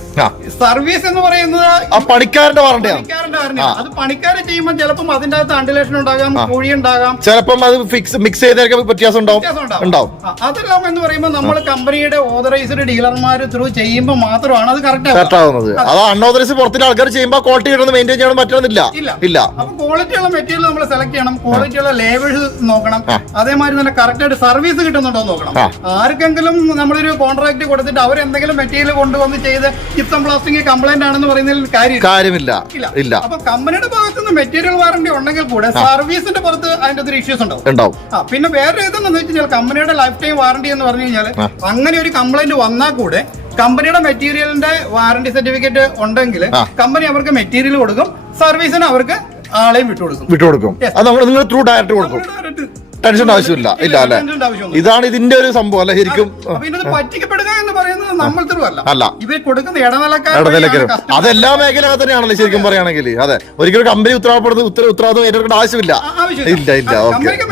Speaker 1: സർവീസ് എന്ന് പറയുന്നത്
Speaker 2: പണിക്കാരന്റെ വാറണ്ടിയാണ്
Speaker 1: പണിക്കാരന്റെ വാറണ്ടി അത് പണിക്കാരെ ചെയ്യുമ്പോൾ ചിലപ്പം അതിന്റെ അകത്ത് അണ്ടിലേഷൻ ഉണ്ടാകാം കുഴി ഉണ്ടാകാം.
Speaker 2: ചിലപ്പം അത് ഫിക്സ് മിക്സ് ചെയ്തേക്കാൻ വ്യത്യാസം ഉണ്ടാവും.
Speaker 1: അതെല്ലാം എന്ന് പറയുമ്പോൾ നമ്മൾ കമ്പനിയുടെ ഓതറൈസ്ഡ് ഡീലർമാർ ത്രൂ ചെയ്യുമ്പോൾ മാത്രമാണ് അത് കറക്റ്റ്
Speaker 2: ആവുന്നത്. അത്. അൺഓതറൈസ് പുറത്തിലെ ആൾക്കാർ ചെയ്യുമ്പോൾ ക്വാളിറ്റി കിട്ടുന്നത് മെയിന്റെയിൻ ചെയ്യണം പറ്റുന്നില്ല
Speaker 1: ഇല്ല. അപ്പൊ ക്വാളിറ്റി ഉള്ള മെറ്റീരിയൽ നമ്മൾ സെലക്ട് ചെയ്യണം. ക്വാളിറ്റി ഉള്ള ലേബേഴ്സ് നോക്കണം. അതേമാതിരി തന്നെ കറക്റ്റ് ആയിട്ട് സർവീസ് കിട്ടുന്നുണ്ടോ നോക്കണം. ആർക്കെങ്കിലും നമ്മളൊരു കോൺട്രാക്ട് കൊടുത്തിട്ട് അവർ എന്തെങ്കിലും മെറ്റീരിയൽ കൊണ്ടുവന്ന് ചെയ്ത് ചിപ്സം പ്ലാസ്റ്റിംഗ് കംപ്ലൈന്റ് ആണെന്ന് പറയുന്നതിൽ കാര്യം
Speaker 2: കാര്യമില്ല. ഇല്ല.
Speaker 1: അപ്പൊ കമ്പനിയുടെ ഭാഗത്ത് നിന്ന് മെറ്റീരിയൽ വാറണ്ടി ഉണ്ടെങ്കിൽ കൂടെ സർവീസിന്റെ പുറത്ത് അതിന്റെ ഒരു ഇഷ്യൂസ് ഉണ്ടാവും. പിന്നെ വേറെ ഇതെന്ന് വെച്ച് കഴിഞ്ഞാൽ കമ്പനിയുടെ ലൈഫ് ടൈം വാറണ്ടി എന്ന് പറഞ്ഞു കഴിഞ്ഞാൽ അങ്ങനെ ഒരു കംപ്ലൈന്റ് വന്നാൽ കൂടെ കമ്പനിയുടെ മെറ്റീരിയലിന്റെ വാറണ്ടി സർട്ടിഫിക്കറ്റ് ഉണ്ടെങ്കിൽ കമ്പനി അവർക്ക് മെറ്റീരിയൽ കൊടുക്കും സർവീസിന് അവർക്ക് ആളെയും വിട്ടുകൊടുക്കും.
Speaker 2: വിട്ടുകൊടുക്കും. അത് നമ്മൾ നിങ്ങൾ ത്രൂ ഡയറക്റ്റ് കൊടുക്കും. ടെൻഷൻ ആവശ്യമില്ല. ഇല്ല അല്ലെ? ഇതാണ് ഇതിന്റെ ഒരു സംഭവം അല്ലെ? ശരിക്കും.
Speaker 1: പറ്റിക്കപ്പെടുക എന്ന് പറയുന്നത് നമ്മൾ അല്ല. ഇവർ കൊടുക്കുന്ന
Speaker 2: ഇടനിലക്കരും. അതെല്ലാ മേഖല തന്നെയാണല്ലോ ശരിക്കും പറയുകയാണെങ്കിൽ. അതെ. ഒരിക്കലും കമ്പനി ഉത്തരവാദപ്പെടുന്ന ഉത്തര ഉത്തരവാദിത്വം ഏറ്റെടുക്കേണ്ട ആവശ്യമില്ല. ഇല്ല ഇല്ല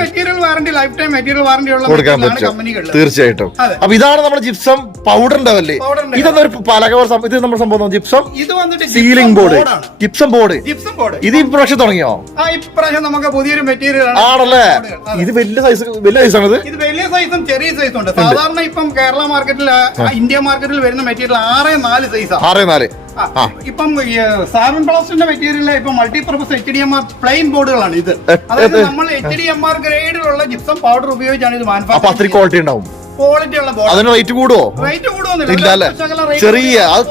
Speaker 1: material warranty life time material warranty ഉള്ള
Speaker 2: കൊടുക്കാൻ പറ്റും. തീർച്ചയായിട്ടും. അപ്പൊ ഇതാണ് നമ്മുടെ ജിപ്സം പൗഡർ ഉണ്ടാവല്ലേ
Speaker 1: ഇതൊന്നും
Speaker 2: ഒരു പലക ഇത് നമ്മുടെ സംഭവം ജിപ്സം
Speaker 1: ഇത് വന്നിട്ട്
Speaker 2: ceiling board gypsum board
Speaker 1: gypsum board
Speaker 2: ഇത് ഈ പ്രാവശ്യം തുടങ്ങിയോ?
Speaker 1: ഇപ്രാവശ്യം നമുക്ക് പുതിയൊരു മെറ്റീരിയൽ ആണ്.
Speaker 2: ആണല്ലേ? ഇത് വലിയ സൈസ് വലിയ സൈസാണ് ഇത്
Speaker 1: വലിയ സൈസും ചെറിയ സൈസും ഉണ്ട്. സാധാരണ ഇപ്പം കേരള മാർക്കറ്റിൽ ഇന്ത്യ മാർക്കറ്റിൽ വരുന്ന മെറ്റീരിയൽ ആറ് നാല് സൈസാണ്
Speaker 2: ആറ് നാല്.
Speaker 1: ഇപ്പം സാവൻ പ്ലാസ്റ്റിന്റെ മെറ്റീരിയൽ ഇപ്പൊ multipurpose H D M R plain ബോർഡുകളാണ് ഇത്. അതായത് നമ്മൾ എച്ച് ഡി എം ആർ ഗ്രേഡിലുള്ള ജിപ്സം പൗഡർ ഉപയോഗിച്ചാണ് ഇത് മാനുഫാക്ചർ
Speaker 2: ക്വാളിറ്റി ഉണ്ടാവും.
Speaker 1: ക്വാളിറ്റി ഉള്ള ബോർഡ്
Speaker 2: അതിന് റേറ്റ് കൂടുവോ?
Speaker 1: റേറ്റ്
Speaker 2: ഇല്ല അല്ലെ? ചെറിയ അത്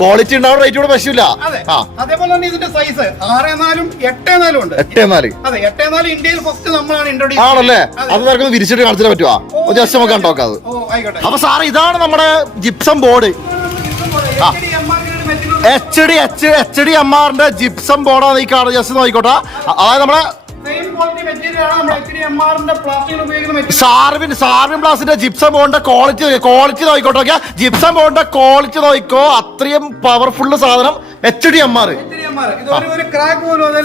Speaker 2: ക്വാളിറ്റി ഉണ്ടാവും റേറ്റ് കൂടെ പശുല്ല ആ.
Speaker 1: അതേപോലെ തന്നെ ഇതിന്റെ സൈസ് ആറ് നാലും എട്ട് നാലും ഉണ്ട്.
Speaker 2: എട്ട് നാല്
Speaker 1: അതെ എട്ട് നാല് ഇന്ത്യയിൽ ഫസ്റ്റ് നമ്മളാണ് ഇൻട്രോഡ്യൂസ്
Speaker 2: ആണല്ലേ? അത്. നിനക്കൊന്ന് വിരിച്ചിട്ട് കാണിച്ചാൽ പറ്റുമോ ജസ്റ്റ് നമുക്ക് കണ്ടോക്കാം അത്.
Speaker 1: ഓ ആയിക്കോട്ടെ.
Speaker 2: അപ്പൊ സാർ ഇതാണ് നമ്മുടെ gypsum board H D H H D M ആറിന്റെ ജിപ്സം ബോർഡാണ് ഈ കാണുന്നത്. ജസ്റ്റ് നോക്കിക്കോട്ടെ. അതായത് നമ്മുടെ സാർവിൻ സാർവിൻ ബ്ലാസിന്റെ ജിപ്സം ബോർഡിന്റെ ക്വാളിറ്റി ക്വാളിറ്റി നോക്കിക്കോട്ടെ ജിപ്സം ബോർഡിന്റെ ക്വാളിറ്റി നോക്കിക്കോ. അത്രയും പവർഫുൾ സാധനം H D M R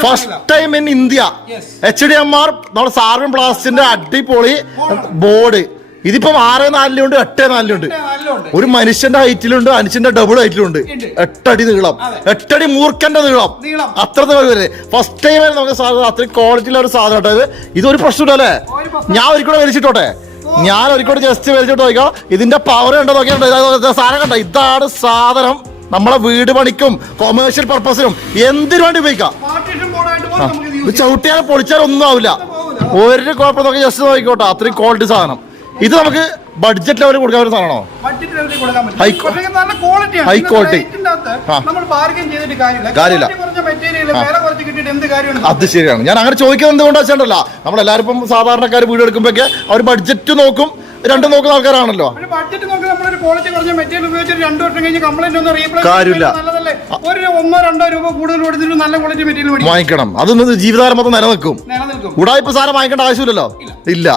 Speaker 2: first time in India. H D M R നമ്മുടെ സാർവിൻ ബ്ലാസ്റ്റിന്റെ അടിപൊളി ബോർഡ് ഇതിപ്പം ആറ് നാലിലുണ്ട് എട്ട് നാലിലുണ്ട്. ഒരു മനുഷ്യന്റെ ഹൈറ്റിലുണ്ട് മനുഷ്യന്റെ ഡബിൾ ഹൈറ്റിലുണ്ട്. എട്ടടി നീളം. എട്ടടി മൂർക്കന്റെ നീളം. അത്ര വരെ ഫസ്റ്റ് ടൈം ആയിരുന്നു നമുക്ക് സാധനം അത്രയും ക്വാളിറ്റിയിലെ ഒരു സാധനം കേട്ടോ ഇത്. ഇതൊരു പ്രശ്നമില്ല അല്ലേ?
Speaker 1: ഒരു പ്രശ്നം.
Speaker 2: ഞാൻ ഒരിക്കലും വലിച്ചിട്ടോട്ടെ ഞാൻ ഒരിക്കലും ജസ്റ്റ് വലിച്ചിട്ട് നോക്കാം ഇതിന്റെ പവർ ഉണ്ടോ നോക്കിയാൽ സാധനം കണ്ടോ? ഇതാണ് സാധനം. നമ്മളെ വീട് പണിക്കും കൊമേഴ്ഷ്യൽ പർപ്പസിനും എന്തിനു വേണ്ടി ഉപയോഗിക്കാം?
Speaker 1: ചവിട്ടിയാലും
Speaker 2: ചവിട്ടിയാൽ പൊളിച്ചാൽ ഒന്നും ആവില്ല. ഒരു കുഴപ്പം നോക്കി ജസ്റ്റ് നോക്കിക്കോട്ടെ. അത്രയും ക്വാളിറ്റി സാധനം. ഇത് നമുക്ക് ബഡ്ജറ്റ് ലെവലിൽ കൊടുക്കാൻ പറ്റുന്ന സാധനമാണോ?
Speaker 1: ബഡ്ജറ്റ് ലെവലിൽ കൊടുക്കാൻ പറ്റും.
Speaker 2: High
Speaker 1: പക്ഷേ നല്ല ക്വാളിറ്റിയാണ്
Speaker 2: ഹൈ ക്വാളിറ്റി.
Speaker 1: നമ്മൾ ബാർഗൻ ചെയ്തിട്ട് കാര്യമില്ല.
Speaker 2: അത് ശരിയാണ്. ഞാൻ അങ്ങനെ ചോദിക്കുന്നത് എന്തുകൊണ്ടാ വെച്ചിട്ടുണ്ടല്ല നമ്മളെല്ലാവരും ഇപ്പം സാധാരണക്കാർ വീട് എടുക്കുമ്പോഴൊക്കെ അവർ ബഡ്ജറ്റ് നോക്കും രണ്ടും നോക്കുന്ന ആൾക്കാരാണല്ലോ.
Speaker 1: ഒരു ബഡ്ജറ്റ് നോക്കി നമ്മളൊരു ക്വാളിറ്റി കുറഞ്ഞ മെറ്റീരിയൽ ഉപയോഗിച്ച് രണ്ടു വർഷം കഴിഞ്ഞ് കംപ്ലൈന്റ് ഒന്നും റീപ്ലേസ്
Speaker 2: കാര്യമില്ല.
Speaker 1: ഒരു ഒന്നോ രണ്ടോ രൂപ കൂടുതൽ കൊടുത്തിട്ട് നല്ല ക്വാളിറ്റി മെറ്റീരിയൽ
Speaker 2: വാങ്ങിക്കണം. അത് ജീവിതകാലം മൊത്തം നിലനിൽക്കും.
Speaker 1: നിലനിൽക്കും.
Speaker 2: ഉടായ്പ സാധനം വാങ്ങിക്കേണ്ട ആവശ്യമില്ലല്ലോ? ഇല്ല.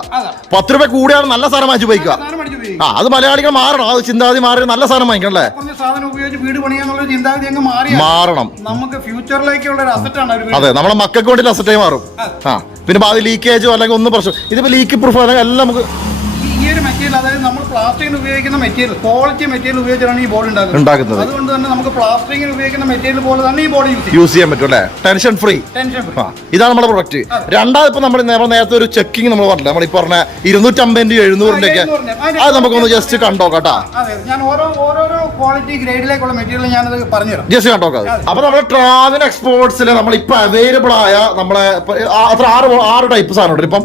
Speaker 2: പത്ത് രൂപ കൂടിയാണ് നല്ല സാധനം വാങ്ങിച്ചു പോയിക്കുക ആ അത് മലയാളികൾ മാറണം. അത് ചിന്താഗതി മാറി നല്ല സാധനം
Speaker 1: വാങ്ങിക്കണല്ലേ
Speaker 2: മാറണം.
Speaker 1: നമുക്ക് ഫ്യൂച്ചറിലേക്കുള്ള ഒരു അസറ്റാണ്
Speaker 2: അതെ നമ്മുടെ മക്കൾക്ക് വേണ്ടി അസറ്റായി മാറും. ആ പിന്നെ അത് ലീക്കേജോ അല്ലെങ്കിൽ ഒന്നും പ്രശ്നം ഇതിപ്പോ ലീക്ക് പ്രൂഫ് അല്ലെങ്കിൽ എല്ലാം നമുക്ക്
Speaker 1: ഒരു മെറ്റീരിയൽ അതായത് നമ്മൾ പ്ലാസ്റ്റിക്കിന് ഉപയോഗിക്കുന്ന മെറ്റീരിയൽ ക്വാളിറ്റി മെറ്റീരിയൽ ഉപയോഗിച്ചാണ് ഈ ബോർഡ് ഉണ്ടാക്കുന്നത്. അതുകൊണ്ട് തന്നെ നമുക്ക് പ്ലാസ്റ്റിക്കിന് ഉപയോഗിക്കുന്ന മെറ്റീരിയൽ പോലെ തന്നെ ഈ ബോർഡ് യൂസ്
Speaker 2: ചെയ്യാൻ പറ്റും അല്ലേ? ടെൻഷൻ ഫ്രീ
Speaker 1: ടെൻഷൻ
Speaker 2: ഫ്രീ ഇതാണ് നമ്മുടെ പ്രൊഡക്റ്റ് രണ്ടാമത് ഇപ്പൊ നമ്മൾ നേരത്തെ ഒരു ചെക്കിംഗ് നമ്മൾ പറഞ്ഞില്ല? നമ്മൾ ഈ പറഞ്ഞ ഇരുന്നൂറ്റമ്പതിന്റെ എഴുന്നൂറിന്റെ ഒക്കെ അത് നമുക്കൊന്ന് ജസ്റ്റ് കണ്ടോ കേട്ടാ.
Speaker 1: ഞാൻ ഓരോ ഓരോരോ ക്വാളിറ്റി ഗ്രേഡിലേക്കുള്ള മെറ്റീരിയൽ ഞാനത് പറഞ്ഞുതരാം.
Speaker 2: ജസ്റ്റ് കണ്ടോ അപ്പൊ നമ്മുടെ ട്രാവൽ എക്സ്പോർട്സിൽ നമ്മൾ ഇപ്പൊ അവൈലബിൾ ആയ നമ്മളെ അത്ര ആറ് ആറ് ടൈപ്പ് സാധനം ഉണ്ട് ഇപ്പം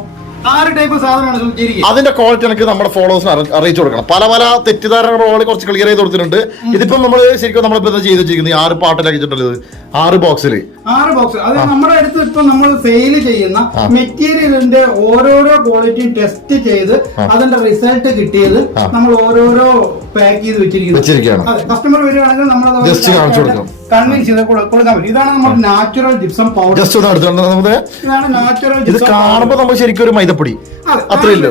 Speaker 2: അതിന്റെ ക്വാളിറ്റി എനിക്ക് നമ്മുടെ ഫോളോവേഴ്സിന് അറിയിച്ചു കൊടുക്കണം. പല പല തെറ്റിദ്ധാരണകൾ ഓളി കുറച്ച് ക്ലിയർ ചെയ്ത് കൊടുത്തിട്ടുണ്ട്. ഇതിപ്പം നമ്മൾ ശരിക്കും നമ്മളിപ്പോ എന്താ ചെയ്ത് വെച്ചിരിക്കുന്നത് ആറ് പാട്ടിലാക്കി വെച്ചിട്ടുള്ളത് ആറ് ബോക്സിൽ
Speaker 1: ആറ് ബോക്സ് അത് നമ്മുടെ അടുത്ത് ഇപ്പൊ നമ്മൾ സെയിൽ ചെയ്യുന്ന മെറ്റീരിയലിന്റെ ഓരോരോ ക്വാളിറ്റി ടെസ്റ്റ് ചെയ്ത് അതിന്റെ റിസൾട്ട് കിട്ടിയത് നമ്മൾ ഓരോരോ പാക്ക് ചെയ്ത് വെച്ചിരിക്കുന്നു. കസ്റ്റമർ വരികയാണെങ്കിൽ നമ്മൾ
Speaker 2: ജസ്റ്റ് കാണിച്ചു കൊടുക്കും.
Speaker 1: കൺവിൻസ് ചെയ്ത് കൊടു- കൊടുക്കാൻ പറ്റും. ഇതാണ് നമ്മുടെ നാച്ചുറൽ ജിപ്സം പൗഡർ
Speaker 2: ജസ്റ്റ്
Speaker 1: ഇതാണ് നാച്ചുറൽ
Speaker 2: ഇത് കാണുമ്പോ നമ്മൾ ശരിക്കും ഒരു മൈദപ്പൊടി. അത്രയല്ലോ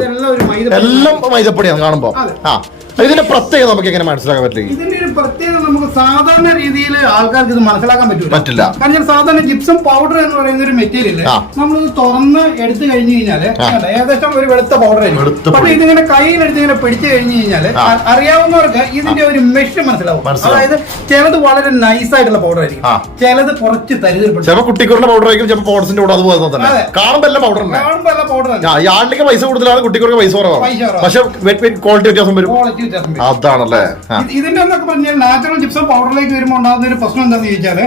Speaker 1: എല്ലാം
Speaker 2: മൈദപ്പൊടിയാണ് കാണുമ്പോ.
Speaker 1: അതെ.
Speaker 2: ആ. ഇതിന്റെ പ്രത്യേകത നമുക്ക് എങ്ങനെ മനസ്സിലാക്കാൻ പറ്റില്ല
Speaker 1: ഇതിന്റെ ഒരു പ്രത്യേകത നമുക്ക് സാധാരണ രീതിയിൽ ആൾക്കാർക്ക് ഇത് മനസ്സിലാക്കാൻ പറ്റില്ല
Speaker 2: പറ്റില്ല.
Speaker 1: കാരണം സാധാരണ ജിപ്സം പൗഡർ എന്ന് പറയുന്ന ഒരു മെറ്റീരിയൽ നമ്മൾ തുറന്ന് എടുത്തു കഴിഞ്ഞു കഴിഞ്ഞാൽ ഏകദേശം ഒരു വെളുത്ത പൗഡർ ആയിരിക്കും. പക്ഷെ ഇതിങ്ങനെ കയ്യിലെടുത്ത് ഇങ്ങനെ പിടിച്ചു കഴിഞ്ഞു കഴിഞ്ഞാൽ അറിയാവുന്നവർക്ക് ഇതിന്റെ ഒരു മെഷ് മനസ്സിലാവും. അതായത് ചിലത് വളരെ നൈസ് ആയിട്ടുള്ള പൗഡർ ആയിരിക്കും. ചിലത് കുറച്ച് തരുതൽ
Speaker 2: ചില കുട്ടിക്കുറിന്റെ പൗഡർ ആയിരിക്കും ചില പോഡ്സിന്റെ കൂടെ അതുപോലെ തന്നെ.
Speaker 1: കാണുമ്പോൾ
Speaker 2: കാണുമ്പോ എല്ലാം പൗഡർ കാണുമ്പോൾ
Speaker 1: കാണുമ്പോ എല്ലാ പൗഡർ
Speaker 2: ആണ്ടിക്ക് പൈസ കൂടുതലാണ് കുട്ടികൾക്ക് പൈസ കുറവാണ്.
Speaker 1: പൈസ കുറവാണ്.
Speaker 2: പക്ഷെ ക്വാളിറ്റി വ്യത്യാസം വരും.
Speaker 1: ക്വാളിറ്റി വ്യത്യാസം വരും.
Speaker 2: അതാണല്ലേ?
Speaker 1: ഇതിന്റെ എന്നൊക്കെ പറഞ്ഞാൽ നാച്ചുറൽ ജിപ്സം പൗഡറിലേക്ക് വരുമ്പോൾ ഉണ്ടാകുന്ന ഒരു പ്രശ്നം എന്താണെന്ന് ചോദിച്ചാൽ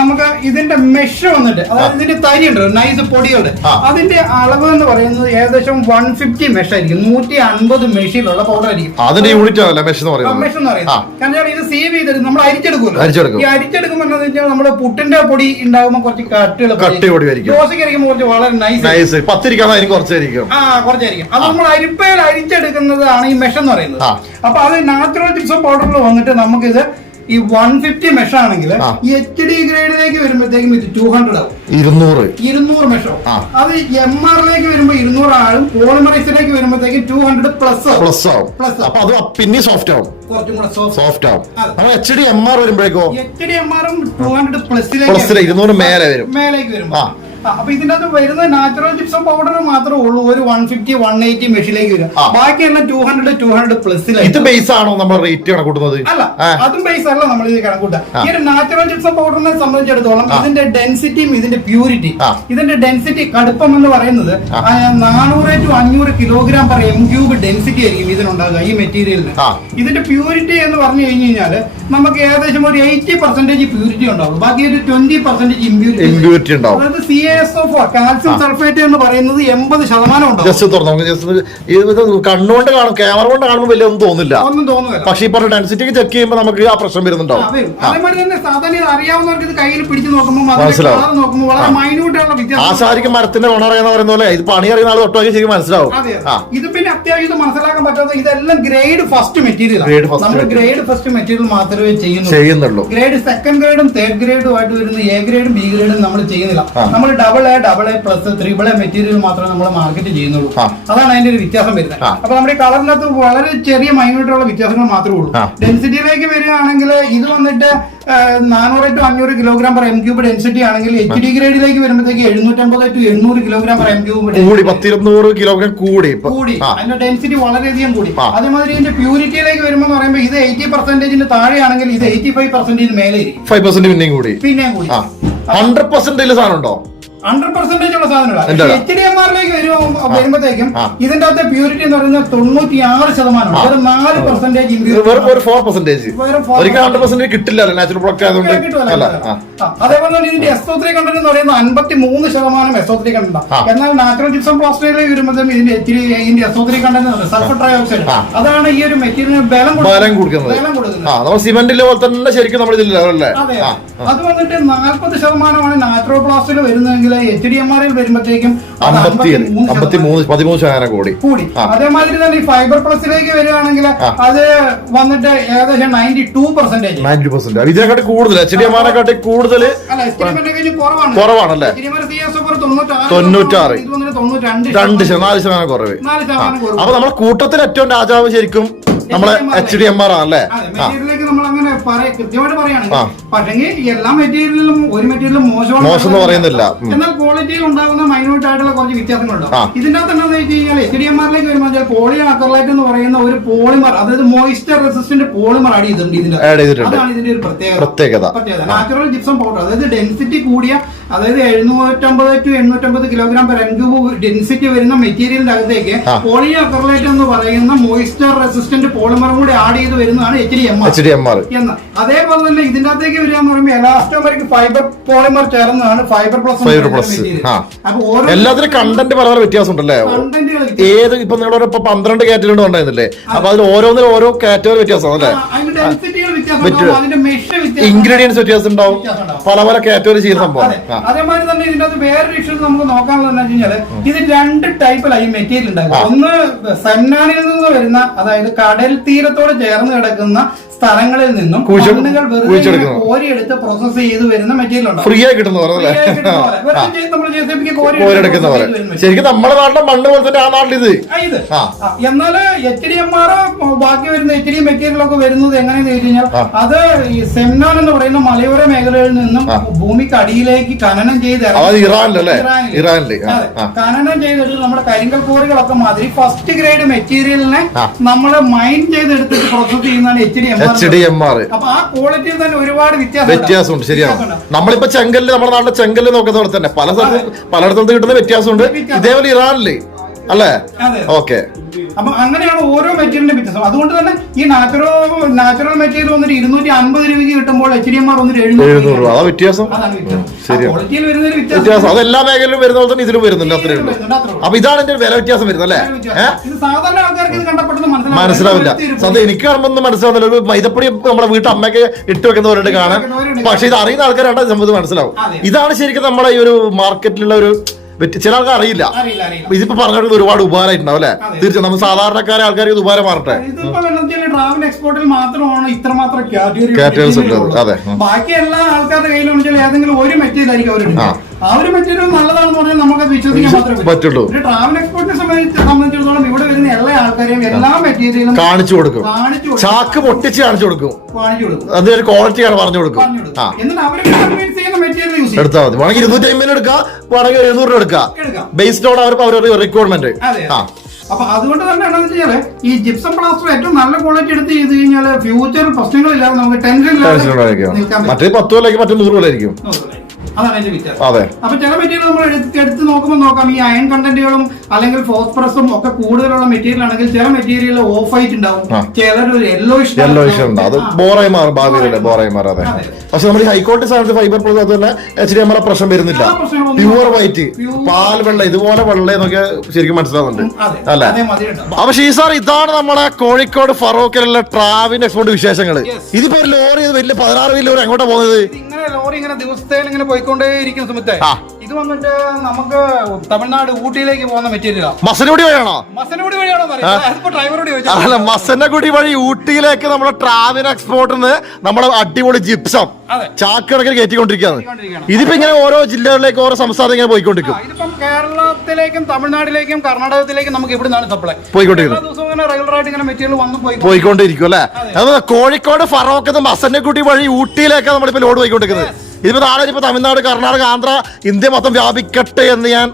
Speaker 1: നമുക്ക് ഇതിന്റെ മെഷ് വന്നിട്ട് അതായത് ഇതിന്റെ തരി ഉണ്ട് നൈസ് പൊടിയുണ്ട് അതിന്റെ അളവ് എന്ന് പറയുന്നത് ഏകദേശം വൺ ഫിഫ്റ്റി മെഷ് ആയിരിക്കും. നൂറ്റി അൻപത് മെഷിലുള്ള പൗഡർ ആയിരിക്കും.
Speaker 2: അതിന്റെ യൂണിറ്റ് ആണല്ലേ മെഷ് എന്ന് പറയുന്നത്
Speaker 1: മെഷ് എന്ന് പറയുന്നത്. കാരണം സീവ് ചെയ്തെടുക്കും നമ്മൾ അരിച്ചെടുക്കുമല്ലോ.
Speaker 2: അരിച്ചെടുക്കും.
Speaker 1: ഈ അരിച്ചെടുക്കുമ്പോൾ എന്താണെന്ന് വെച്ചാൽ നമ്മുടെ പുട്ടിന്റെ പൊടി ഉണ്ടാകുമ്പോൾ കുറച്ച് കട്ടികൾ
Speaker 2: കട്ടി പൊടി ആയിരിക്കും.
Speaker 1: ദോശയ്ക്ക് അരിക്കുമ്പോൾ കുറച്ച് വളരെ നൈസ്
Speaker 2: നൈസ് പത്തിരിക്കാൻ അതിന് കുറച്ചായിരിക്കും.
Speaker 1: ആ കുറച്ചായിരിക്കും. അത് നമ്മൾ അരിപ്പയിൽ അരിച്ചെടുക്കുന്നതാണ് ഈ മെഷ് എന്ന് പറയുന്നത്.
Speaker 2: ആ.
Speaker 1: അപ്പൊ അത് നാച്ചുറൽ ചിപ്സ് പൗഡറിൽ വന്നിട്ട് നമുക്കിത് ഈ വൺ ഫിഫ്റ്റി മെഷ് ആണെങ്കിൽ ഈ എച്ച് ഡി ഗ്രേഡിലേക്ക് വരുമ്പോഴത്തേക്കും ഇത് ടൂ ഹൺഡ്രഡ് ആവും.
Speaker 2: ഇരുന്നൂറ്.
Speaker 1: ഇരുന്നൂറ് മെഷ്
Speaker 2: ആവും.
Speaker 1: അത് എം ആറിലേക്ക് വരുമ്പോ ഇരുന്നൂറ് ആളും പോളിമറൈസിലേക്ക് വരുമ്പോഴത്തേക്കും ടൂ ഹൺഡ്രഡ് പ്ലസ് ആവും.
Speaker 2: പ്ലസ് ആവും.
Speaker 1: പ്ലസ്.
Speaker 2: അപ്പൊ അത് പിന്നെ സോഫ്റ്റ് ആവും.
Speaker 1: സോഫ്റ്റ്
Speaker 2: ആവും. നമ്മൾ എച്ച് ഡി എം ആർ വരുമ്പോഴേക്കോ?
Speaker 1: എച്ച് ഡി എം ആറും ടൂ ഹൺഡ്രഡ് പ്ലസിലേക്ക്
Speaker 2: പ്ലസിൽ ഇരുന്നൂറ് മേലെ വരും.
Speaker 1: മേലേക്ക് വരും അപ്പൊ ഇതിന്റെ അകത്ത് വരുന്ന നാച്ചുറൽ ജിപ്സം പൗഡർ മാത്രമേ ഉള്ളൂ. ഒരു വൺ ഫിഫ്റ്റി വൺ എയ്റ്റി മെഷീനിലേക്ക് വരും
Speaker 2: ബാക്കിയുള്ള
Speaker 1: ബാക്കിയെല്ലാം ടു ഹൺഡ്രഡ് ടൂ ഹൺഡ്രഡ്
Speaker 2: ഇത് ബേസ് ആണോ നമ്മൾ റേറ്റ് കണക്കൂട്ടുന്നത്?
Speaker 1: അല്ല അതും ബേസ് അല്ല നമ്മൾ ഇത് കണക്കൂട്ടുക. ഈ ഒരു നാച്ചുറൽ ജിപ്സം പൗഡറിനെ സംബന്ധിച്ചിടത്തോളം. ഇതിന്റെ ഡെൻസിറ്റിയും ഇതിന്റെ പ്യൂരിറ്റി ഇതിന്റെ ഡെൻസിറ്റി കടുപ്പം എന്ന് പറയുന്നത്. നാനൂറ് ടു അഞ്ഞൂറ് കിലോഗ്രാം പറയും എം ക്യൂബ് ഡെൻസിറ്റി ആയിരിക്കും ഇതിനുണ്ടാകുക ഈ മെറ്റീരിയലിന് ഇതിന്റെ പ്യൂരിറ്റി എന്ന് പറഞ്ഞു കഴിഞ്ഞു കഴിഞ്ഞാൽ നമുക്ക് ഏകദേശം ഒരു എയ്റ്റി പെർസെന്റേജ് പ്യൂരിറ്റി ഉണ്ടാവും ബാക്കി ഒരു ട്വന്റി പെർസെന്റേജ് ഇമ്പ്യൂരിറ്റി
Speaker 2: ഉണ്ടാവും.
Speaker 1: അതായത് C S of calcium sulphate എന്ന് പറയുന്നത് എൺപത് ശതമാനം ഉണ്ടാവും.
Speaker 2: ജസ്റ്റ് തുറന്നു ജസ്റ്റ് ഇത് കണ്ണുകൊണ്ട് കാണും ക്യാമറ കൊണ്ട് കാണുമ്പോൾ വലിയ ഒന്നും തോന്നില്ല.
Speaker 1: ഒന്നും തോന്നുന്നില്ല
Speaker 2: പക്ഷെ ഈ പറഞ്ഞ ഡെൻസിറ്റിക്ക് ചെക്ക് ചെയ്യുമ്പോൾ നമുക്ക് ആ പ്രശ്നം
Speaker 1: ആ,
Speaker 2: വരുന്നുണ്ടാവും
Speaker 1: വരും. അതേമാതിരി തന്നെ സാധാരണ അറിയാവുന്നവർക്ക് ഇത് കയ്യിൽ പിടിച്ചു നോക്കുമ്പോൾ
Speaker 2: മനസ്സിലാവും.
Speaker 1: നോക്കുമ്പോൾ വളരെ മൈന്യൂട്ട് ആയിട്ടുള്ള വ്യത്യാസം
Speaker 2: ആശാരിക്ക് മരത്തിന്റെ ഗുണം അറിയാന്ന് പറയുന്ന പോലെ ഇത് പണി അറിയുന്ന ആൾ തൊട്ടുവാക്കി ശരിക്കും മനസ്സിലാവും.
Speaker 1: ഇത് പിന്നെ അത്യാവശ്യം മനസ്സിലാക്കാൻ പറ്റാത്ത ഇതെല്ലാം ഗ്രേഡ് ഫസ്റ്റ് മെറ്റീരിയൽ നമ്മൾ ഗ്രേഡ് ഫസ്റ്റ് മെറ്റീരിയൽ മാത്രമേ ചെയ്യുന്നുള്ളൂ. ഗ്രേഡ് സെക്കൻഡ് ഗ്രേഡും തേർഡ് ഗ്രേഡും ആയിട്ട് വരുന്ന എ ഗ്രേഡും ബി ഗ്രേഡും നമ്മൾ ചെയ്യുന്നില്ല. നമ്മൾ double A double A plus triple A material മാത്രമേ നമ്മൾ മാർക്കറ്റ് ചെയ്യുന്നുള്ളൂ. അതാണ് അതിന്റെ ഒരു വ്യത്യാസം വരുന്നത്. അപ്പൊ നമ്മുടെ കളറിനകത്ത് വളരെ ചെറിയ മൈനോട്ടുള്ള വ്യത്യാസങ്ങൾ മാത്രമേ ഉള്ളൂ. ഡെൻസിറ്റിയിലേക്ക് വരികയാണെങ്കിൽ ഇത് വന്നിട്ട് നാനൂറ് ടു അഞ്ഞൂറ് kilogram per M cube density ആണെങ്കിൽ എച്ച് ഡി ഗ്രേഡിലേക്ക് വരുമ്പോഴത്തേക്ക് എഴുന്നൂറ്റമ്പത് ടു എണ്ണൂറ് കിലോഗ്രാം പെർ എം ക്യൂബ്
Speaker 2: കൂടി പത്തിരുന്നൂറ് കിലോഗ്രാം കൂടി
Speaker 1: കൂടി. അതിന്റെ ഡെൻസിറ്റി വളരെയധികം കൂടി. അതേമാതിരി ഇതിന്റെ പ്യൂരിറ്റിയിലേക്ക് വരുമ്പോൾ പറയുമ്പോൾ ഇത് എയ്റ്റി പെർസെന്റേജിന് താഴെയാണെങ്കിൽ ഇത് എയ്റ്റി ഫൈവ് പെർസെന്റേജിന് മേലെ
Speaker 2: ഫൈവ് പെർസെന്റ് പിന്നെയും കൂടി.
Speaker 1: പിന്നെയും കൂടി.
Speaker 2: ഹൺഡ്രഡ് പെർസെന്റേജ് സാധനം ഉണ്ടോ?
Speaker 1: ഹൺഡ്രഡ് പെർസെന്റേജ് ഉള്ള? സാധനമാണ് എച്ച് ഡി എം ആറിലേക്ക് വരുമ്പോഴത്തേക്കും ഇതിന്റെ അകത്തെ പ്യൂരിറ്റി എന്ന് പറയുന്നത് തൊണ്ണൂറ്റി ആറ് ശതമാനം വെറും നാല് പെർസെന്റേജ്
Speaker 2: ഹൺഡ്രഡ് കിട്ടില്ല നാച്ചുറൽ പ്രൊഡക്റ്റ് ആയതുകൊണ്ട്.
Speaker 1: അതേപോലെ തന്നെ ഇതിന്റെ എസ്ഒ ത്രീ കണ്ടന്റ് എന്ന് പറയുന്നത് അൻപത്തി മൂന്ന് ശതമാനം എസ്ഒ ത്രീ കണ്ടന്റ് എന്നാൽ നാച്ചുറൽ ജിപ്സം പ്ലാസ്റ്റിക്കിലേക്ക് വരുമ്പോഴത്തേക്കും ഇതിന്റെ എച്ച് ഡി ഇതിന്റെ SO three content sulphur trioxide അതാണ് ഈ ഒരു മെറ്റീരിയൽ ബലം
Speaker 2: ബലം കൊടുക്കുന്നത്. സിമെന്റിലെ പോലെ തന്നെ ശരിക്കും നമ്മൾ
Speaker 1: അതെ വന്നിട്ട് നാൽപ്പത് ശതമാനമാണ് നാച്ചുറൽ പ്ലാസ്റ്റിൽ വരുന്നതെങ്കിൽ എച്ച് ഡി എം ആറിൽ വരുമ്പോഴത്തേക്കും 53
Speaker 2: അമ്പത്തി മൂന്ന് പതിമൂന്ന് ശതമാനം കൂടി.
Speaker 1: കൂടി. അതേമാതിരി തന്നെ ഈ ഫൈബർ പ്ലസിലേക്ക് വരികയാണെങ്കിൽ അത് വന്നിട്ട് ഏകദേശം ninety two percentage
Speaker 2: ninety percent ഇതിനെക്കാട്ടി കൂടുതൽ. എച്ച് ഡി എം ആറിനെക്കാട്ടി കൂടുതൽ കുറവാണല്ലേ?
Speaker 1: തൊണ്ണൂറ്റാറ്
Speaker 2: രണ്ട് ശതമാനം. നാല് ശതമാനം കുറവ്.
Speaker 1: നാല് ശതമാനം കുറവ്.
Speaker 2: അപ്പൊ നമ്മുടെ കൂട്ടത്തിൽ ഏറ്റവും രാജാവ് ശരിക്കും നമ്മളെ എച്ച് ഡി എം ആർ ആണല്ലേ?
Speaker 1: പറയ കൃത്യമായിട്ട് പറയുകയാണെങ്കിൽ പക്ഷെങ്കിൽ എല്ലാ മെറ്റീരിയലിലും ഒരു മെറ്റീരിയലും മോശമാണ്
Speaker 2: മോശം എന്ന് പറയുന്നില്ല.
Speaker 1: എന്നാൽ ക്വാളിറ്റിയിൽ ഉണ്ടാകുന്ന മൈന്യൂട്ട് ആയിട്ടുള്ള കുറച്ച് വ്യത്യാസങ്ങളുണ്ട്.
Speaker 2: ആ.
Speaker 1: ഇതിന്റെ അകത്ത് എന്താണെന്ന് വെച്ച് കഴിഞ്ഞാൽ എച്ച് ഡി എം ആറിലേക്ക് വരുമ്പോൾ പോളി അക്രലൈറ്റ് എന്ന് പറയുന്ന ഒരു പോളിമർ അതായത് മോയിസ്ചർ റെസിസ്റ്റന്റ് പോളിമർ ആഡ് ചെയ്തിട്ടുണ്ട് ഇതിന്റെ അതാണ് ഇതിന്റെ ഒരു പ്രത്യേകത.
Speaker 2: പ്രത്യേകത.
Speaker 1: നാച്ചുറൽ ജിപ്സം പൗഡർ അതായത് ഡെൻസിറ്റി കൂടിയ അതായത് എഴുന്നൂറ്റമ്പത് to എണ്ണൂറ്റമ്പത് kilogram per m cube density വരുന്ന മെറ്റീരിയലിന്റെ അകത്തേക്ക് പോളി അക്രലൈറ്റ് എന്ന് പറയുന്ന മോയിസ്ചർ റെസിസ്റ്റന്റ് പോളിമറും കൂടി ആഡ് ചെയ്ത് വരുന്നതാണ് എച്ച് ഡി എം ആർ എന്ന് അതേപോലെ തന്നെ ഇതിന്റെ അകത്തേക്ക് വരിക എന്ന് പറയുമ്പോൾ എലാസ്റ്റോമറിക് ഫൈബർ പോളിമർ ചേർന്നതാണ് ഫൈബർ പ്ലസ്
Speaker 2: ഫൈബർ പ്ലസ് ആ.
Speaker 1: അപ്പൊ ഓരോ
Speaker 2: എല്ലാത്തിനും കണ്ടന്റ് പല പല വ്യത്യാസം. ഉണ്ടല്ലേ ഏത് ഇപ്പൊ നിങ്ങളുടെ ഇപ്പൊ പന്ത്രണ്ട് കാറ്റഗറി ഉണ്ടായിരുന്നില്ലേ അപ്പൊ അതിൽ ഓരോന്നിനും ഓരോ കാറ്റഗറി വ്യത്യാസം അല്ലേ? ഇൻഗ്രീഡിയൻസ് വ്യത്യാസം ഉണ്ടാവും. പല പല കാറ്റഗറി ചെയ്യുന്ന സംഭവം
Speaker 1: അതേമാതിരി തന്നെ ഇതിന്റെ അകത്ത് വേറൊരു ഇഷ്യൂ നമുക്ക് നോക്കാനുള്ളത് എന്താ കഴിഞ്ഞാൽ ഇത് രണ്ട് ടൈപ്പിലായി മെറ്റീരിയൽ ഉണ്ടാകും ഒന്ന് സെന്നാനിൽ നിന്ന് വരുന്ന അതായത് കടൽ തീരത്തോട് ചേർന്ന് കിടക്കുന്ന സ്ഥലങ്ങളിൽ നിന്നും മണ്ണുകൾ വെറുതെ കോരിയെടുത്ത് പ്രോസസ് ചെയ്ത് വരുന്ന മെറ്റീരിയൽ ഉണ്ട്?
Speaker 2: ഫ്രീ ആയി കിട്ടുന്ന
Speaker 1: പോലെ.
Speaker 2: ശരിക്കും നമ്മുടെ നാട്ടിലെ മണ്ണ് പോലെ തന്നെ ആ നാട്ടിലിത്.
Speaker 1: ഇത്. എന്നാൽ എച്ച് ഡി എം ആർ ബാക്കി വരുന്ന എച്ച് ഡി മെറ്റീരിയൽ ഒക്കെ വരുന്നത് എങ്ങനെയാന്ന് ചോദിച്ചു കഴിഞ്ഞാൽ അത് ഈ സെമിനാർ എന്ന് പറയുന്ന മലയോര മേഖലകളിൽ നിന്നും ഭൂമിക്ക് അടിയിലേക്ക് ഖനനം ചെയ്ത്
Speaker 2: ഇറാനിലല്ലേ.
Speaker 1: ഇറാനിൽ. ഖനനം ചെയ്തെടുത്ത് നമ്മുടെ കരിങ്കൽ കോറികളൊക്കെ മാതിരി ഫസ്റ്റ് ഗ്രേഡ് മെറ്റീരിയലിനെ. നമ്മൾ മൈൻ ചെയ്തെടുത്തിട്ട് പ്രോസസ് ചെയ്യുന്നതാണ് H D M
Speaker 2: H D M R
Speaker 1: അപ്പൊ ആ ക്വാളിറ്റിയിൽ തന്നെ ഒരുപാട് വ്യത്യാസം
Speaker 2: വ്യത്യാസമുണ്ട് ശരിയാണ്. നമ്മളിപ്പോ ചെങ്കല്ല് നമ്മുടെ നാട്ടിലെ ചെങ്കല്ല് നോക്കുന്ന പോലെ തന്നെ പല സ്ഥലത്തും പലയിടത്തും കിട്ടുന്ന വ്യത്യാസമുണ്ട്.
Speaker 1: വ്യത്യാസം.
Speaker 2: ഇതേപോലെ ഇറാനിൽ അല്ലേ? ഓക്കെ.
Speaker 1: അപ്പൊ അങ്ങനെയാണ് ഓരോ മെറ്റീരിയലിന്റെ വ്യത്യാസം. അതുകൊണ്ട് തന്നെ ഈ നാച്ചുറൽ നാച്ചുറൽ മെറ്റീരിയൽ വന്നിട്ട് ഇരുന്നൂറ്റി അൻപത് രൂപയ്ക്ക് കിട്ടുമ്പോൾ എച്ച് ഡി എം ആർ വന്നിട്ട് എഴുന്നൂറ്
Speaker 2: രൂപ. അതാ വ്യത്യാസം.
Speaker 1: ക്വാളിറ്റിയിൽ വരുന്നൊരു
Speaker 2: വ്യത്യാസം.
Speaker 1: വ്യത്യാസം
Speaker 2: അത് എല്ലാ മേഖലയിലും വരുന്ന പോലെ തന്നെ ഇതിലും വരുന്നുണ്ട്. അത്രേ ഉള്ളൂ. അപ്പൊ ഇതാണ് എന്റെ വില വ്യത്യാസം വരുന്നത് അല്ലേ?
Speaker 1: സാധാരണ ആൾക്കാർക്ക് ഇത് മനസ്സിലാവില്ല.
Speaker 2: സത്യം എനിക്ക് കാണുമ്പോൾ മനസ്സിലാവുന്നില്ല. ഒരു മൈദപ്പൊടി നമ്മുടെ വീട്ടിൽ അമ്മയ്ക്ക് ഇട്ട് വെക്കുന്നവരുണ്ട് കാണാൻ. പക്ഷെ ഇത് അറിയുന്ന ആൾക്കാരാണ്. നമുക്ക് മനസ്സിലാവും. ഇതാണ് ശരിക്കും നമ്മുടെ ഈ ഒരു മാർക്കറ്റിലുള്ള ഒരു ചില ആൾക്കാർ അറിയില്ല. ഇതിപ്പോ പറഞ്ഞത് ഒരുപാട് ഉപകാരമായിട്ടുണ്ടാവും അല്ലെ. തീർച്ചയായും നമ്മൾ സാധാരണക്കാരെ ആൾക്കാർ ഇത് ഉപകാരം മാറട്ടെ.
Speaker 1: ഇതിപ്പോ ട്രാവൽ എക്സ്പോർട്ടിൽ മാത്രമാണ് ഇത്രമാത്രം.
Speaker 2: അതെ.
Speaker 1: ബാക്കി എല്ലാ ആൾക്കാരുടെ കയ്യിലും ഏതെങ്കിലും ഒരു മെറ്റീരിയൽ ആയിരിക്കും അവർ
Speaker 2: ആ.
Speaker 1: ഒരു മെറ്റീരിയൽ നല്ലതാണെന്ന് പറഞ്ഞാൽ നമുക്ക് വിശ്വസിക്കാൻ മാത്രമേ
Speaker 2: പറ്റുള്ളൂ.
Speaker 1: ട്രാവൽ എക്സ്പോർട്ടിനെ സംബന്ധിച്ച് സംബന്ധിച്ചിടത്തോളം ഇവിടെ വരുന്ന എല്ലാ ആൾക്കാരെയും എല്ലാ മെറ്റീരിയലും
Speaker 2: കാണിച്ചു കൊടുക്കും. ചാക്ക് പൊട്ടിച്ച് കാണിച്ചു കൊടുക്കും.
Speaker 1: കാണിച്ചു കൊടുക്കും.
Speaker 2: അതിന്റെ ക്വാളിറ്റിയാണ് പറഞ്ഞു കൊടുക്കും.
Speaker 1: എന്നിട്ട് അവരെ കൺവിൻസ് ചെയ്യുന്ന മെറ്റീരിയൽ യൂസ്
Speaker 2: എടുത്താൽ മതി. വേണമെങ്കിൽ ഇരുന്നൂറ്റി അമ്പതിന് എടുക്കാം. വേണമെങ്കിൽ എഴുന്നൂറ് രൂപ എടുക്കാം. ബേസ്ഡ് ഓൺ അവർ അവരുടെ റിക്വയർമെന്റ് ആ.
Speaker 1: അപ്പൊ അതുകൊണ്ട് തന്നെ എന്താണെന്ന് വെച്ചാൽ ഈ ജിപ്സം പ്ലാസ്റ്റർ ഏറ്റവും നല്ല ക്വാളിറ്റി എടുത്ത് ചെയ്ത് കഴിഞ്ഞാൽ ഫ്യൂച്ചർ പ്രശ്നങ്ങളില്ലാതെ നമുക്ക് ടെൻഷൻ
Speaker 2: മറ്റേ പത്ത് കൊല്ലായിരിക്കും മറ്റേ നൂറ് കൊല്ലം ആയിരിക്കും
Speaker 1: അതാണ് അതിന്റെ വ്യത്യാസം.
Speaker 2: അതെ.
Speaker 1: അപ്പൊ ചില മെറ്റീരിയൽ നമ്മൾ എടുത്ത് നോക്കുമ്പോൾ നോക്കാം ഈ അയൺ കണ്ടന്റുകളും അല്ലെങ്കിൽ ഫോസ്ഫറസും ഒക്കെ കൂടുതലുള്ള മെറ്റീരിയൽ ആണെങ്കിൽ ചില മെറ്റീരിയൽ ഓഫ് ആയിട്ട് ഉണ്ടാവും. ചിലർ യെല്ലോയിഷ് യെല്ലോ
Speaker 2: ഇഷ്യൂ ഉണ്ട്. അത് ബോറായി മാറും ഭാവിയിലെ ബോറായി
Speaker 1: മാറാതെ.
Speaker 2: പക്ഷെ നമ്മുടെ ഹൈക്കോടതി സ്ഥാനത്ത് ഫൈബർ പ്ലസ് അതുപോലെ എച്ച് ഡി എം പ്രശ്നം വരുന്നില്ല. പ്യുവർ വൈറ്റ് പാൽ വെള്ള ഇതുപോലെ വെള്ള എന്നൊക്കെ ശരിക്കും മനസ്സിലാവുന്നുണ്ട്. അല്ലേ? അപ്പൊ ഷീസാർ ഇതാണ് നമ്മുടെ കോഴിക്കോട് ഫറോക്കിലുള്ള ട്രാവിൻ എക്സ്പോർട്ട് വിശേഷങ്ങൾ ഇതിപ്പോ ഒരു ലോറി വലിയ പതിനാറ് വലിയ ലോറി എങ്ങോട്ടാ പോകുന്നത്?
Speaker 1: ലോറി ഇങ്ങനെ പോയിക്കൊണ്ടേയിരിക്കുന്ന സമയത്തെ
Speaker 2: ആ.
Speaker 1: ഇത് വന്നിട്ട് നമുക്ക് തമിഴ്നാട് ഊട്ടിയിലേക്ക് പോകുന്ന മെറ്റീരിയലാണ്
Speaker 2: മസനഗുടി വഴിയാണോ?
Speaker 1: മസനോട് വഴിയാണോ ഡ്രൈവറോട് ചോദിച്ചു.
Speaker 2: അല്ല മസനഗുടി വഴി ഊട്ടിയിലേക്ക് നമ്മുടെ ട്രാവൽ എക്സ്പോർട്ടിന്ന് നമ്മുടെ അടിപൊളി ജിപ്സം. ചാക്കിടക്കിൽ കയറ്റിക്കൊണ്ടിരിക്കുകയാണ്. ഇതിപ്പോ ഇങ്ങനെ ഓരോ ജില്ലകളിലേക്ക് ഓരോ സംസ്ഥാനം ഇങ്ങനെ പോയിക്കൊണ്ടിരിക്കും.
Speaker 1: ഇതിപ്പം കേരളത്തിലേക്കും തമിഴ്നാട്ടിലേക്കും കർണാടകത്തിലേക്കും നമുക്ക് ഇവിടെ നിന്നാണ് സപ്ലൈ
Speaker 2: പോയിക്കൊണ്ടിരിക്കും
Speaker 1: എല്ലാ ദിവസവും ഇങ്ങനെ റെഗുലർ ആയിട്ട് ഇങ്ങനെ മെറ്റീരിയൽ വന്ന് പോയി
Speaker 2: പോയിക്കൊണ്ടിരിക്കും അല്ലെ? അതുപോലെ കോഴിക്കോട് ഫറോക്കത്ത് മസന്നക്കുട്ടി വഴി ഊട്ടിയിലേക്കാണ് നമ്മളിപ്പോ ലോഡ് പോയിക്കൊണ്ടിരിക്കുന്നത്. ഇതിപ്പോ നാളെ ഇപ്പൊ തമിഴ്നാട് കർണാടക ആന്ധ്ര ഇന്ത്യ മൊത്തം വ്യാപിക്കട്ടെ എന്ന് ഞാൻ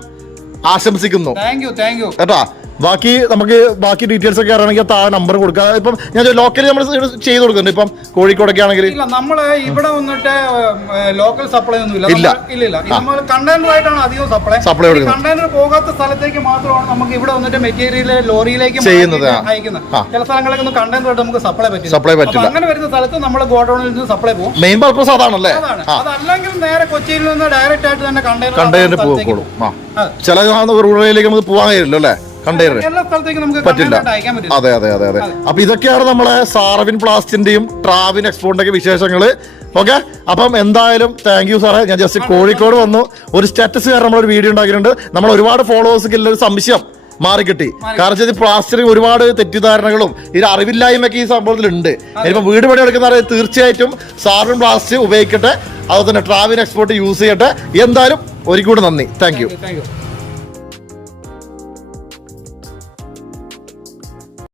Speaker 2: ആശംസിക്കുന്നു.
Speaker 1: താങ്ക് യു താങ്ക് യു
Speaker 2: കേട്ടാ? ബാക്കി നമുക്ക് ബാക്കി ഡീറ്റെയിൽസ് ഒക്കെ അറിയണമെങ്കിൽ താ നമ്പർ കൊടുക്കുക ഇപ്പം ഞാൻ ലോക്കലി നമ്മൾ ചെയ്ത് കൊടുക്കുന്നുണ്ട്. ഇപ്പം കോഴിക്കോടൊക്കെ ആണെങ്കിൽ
Speaker 1: ഇല്ല നമ്മൾ ഇവിടെ വന്നിട്ട് ലോക്കൽ സപ്ലൈ ഒന്നും ഇല്ല.
Speaker 2: ഇല്ല.
Speaker 1: നമ്മൾ- ആയിട്ടാണ് അധികം സപ്ലൈ
Speaker 2: സപ്ലൈ കൊടുക്കുന്നത്.
Speaker 1: കണ്ടെയ്നർ പോകാത്ത സ്ഥലത്തേക്ക് മാത്രമാണ് നമുക്ക് ഇവിടെ വന്നിട്ട് മെറ്റീരിയൽ ലോറിയിലേക്ക്
Speaker 2: ചെയ്യുന്നത്.
Speaker 1: അയക്കുന്നത്. ചില സ്ഥലങ്ങളിലേക്ക് ഒന്നും നമുക്ക് സപ്ലൈ പറ്റില്ല.
Speaker 2: സപ്ലൈ പറ്റില്ല.
Speaker 1: അങ്ങനെ വരുന്ന സ്ഥലത്ത് നമ്മൾ ഗോഡൌണിൽ നിന്ന് സപ്ലൈ പോകും.
Speaker 2: മെയിൻ പർപ്പസ് അതാണല്ലേ
Speaker 1: അതല്ലെങ്കിൽ നേരെ കൊച്ചിയിൽ നിന്ന് ഡയറക്റ്റ് ആയിട്ട് തന്നെ കണ്ടെയ്നർ
Speaker 2: കണ്ടെയ്നർ
Speaker 1: പോകും.
Speaker 2: ചില റൂറലിലേക്ക് നമുക്ക് പോകാൻ കഴിയില്ല അല്ലേ? കണ്ടെയ്നർ. പറ്റില്ല. അതെ അതെ അതെ അതെ. അപ്പൊ ഇതൊക്കെയാണ് നമ്മളെ സാറവിൻ പ്ലാസ്റ്റിന്റെയും ട്രാവിൻ എക്സ്പോണിന്റെ വിശേഷങ്ങൾ ഓക്കെ? അപ്പം എന്തായാലും താങ്ക് യു സാറേ. ഞാൻ ജസ്റ്റ് കോഴിക്കോട് വന്നു. ഒരു സ്റ്റാറ്റസ് കാരണം നമ്മളൊരു വീഡിയോ ഉണ്ടാക്കിയിട്ടുണ്ട്. നമ്മൾ ഒരുപാട് ഫോളോവേഴ്സ് ഒരു സംശയം മാറി. കിട്ടി കാരണം വെച്ചാൽ പ്ലാസ്റ്റിക് ഒരുപാട് തെറ്റിദ്ധാരണകളും ഇത് അറിവില്ലായ്മയൊക്കെ ഈ സംഭവത്തിലുണ്ട്. ഇനിയിപ്പോൾ വീട് പണി എടുക്കുന്നവരെ തീർച്ചയായിട്ടും സാറിൻ പ്ലാസ്റ്റിക് ഉപയോഗിക്കട്ടെ. അതുപോലെ തന്നെ ട്രാവിൻ എക്സ്പോർട്ട് യൂസ് ചെയ്യട്ടെ. എന്തായാലും ഒരിക്കൂടെ നന്ദി.
Speaker 1: Thank you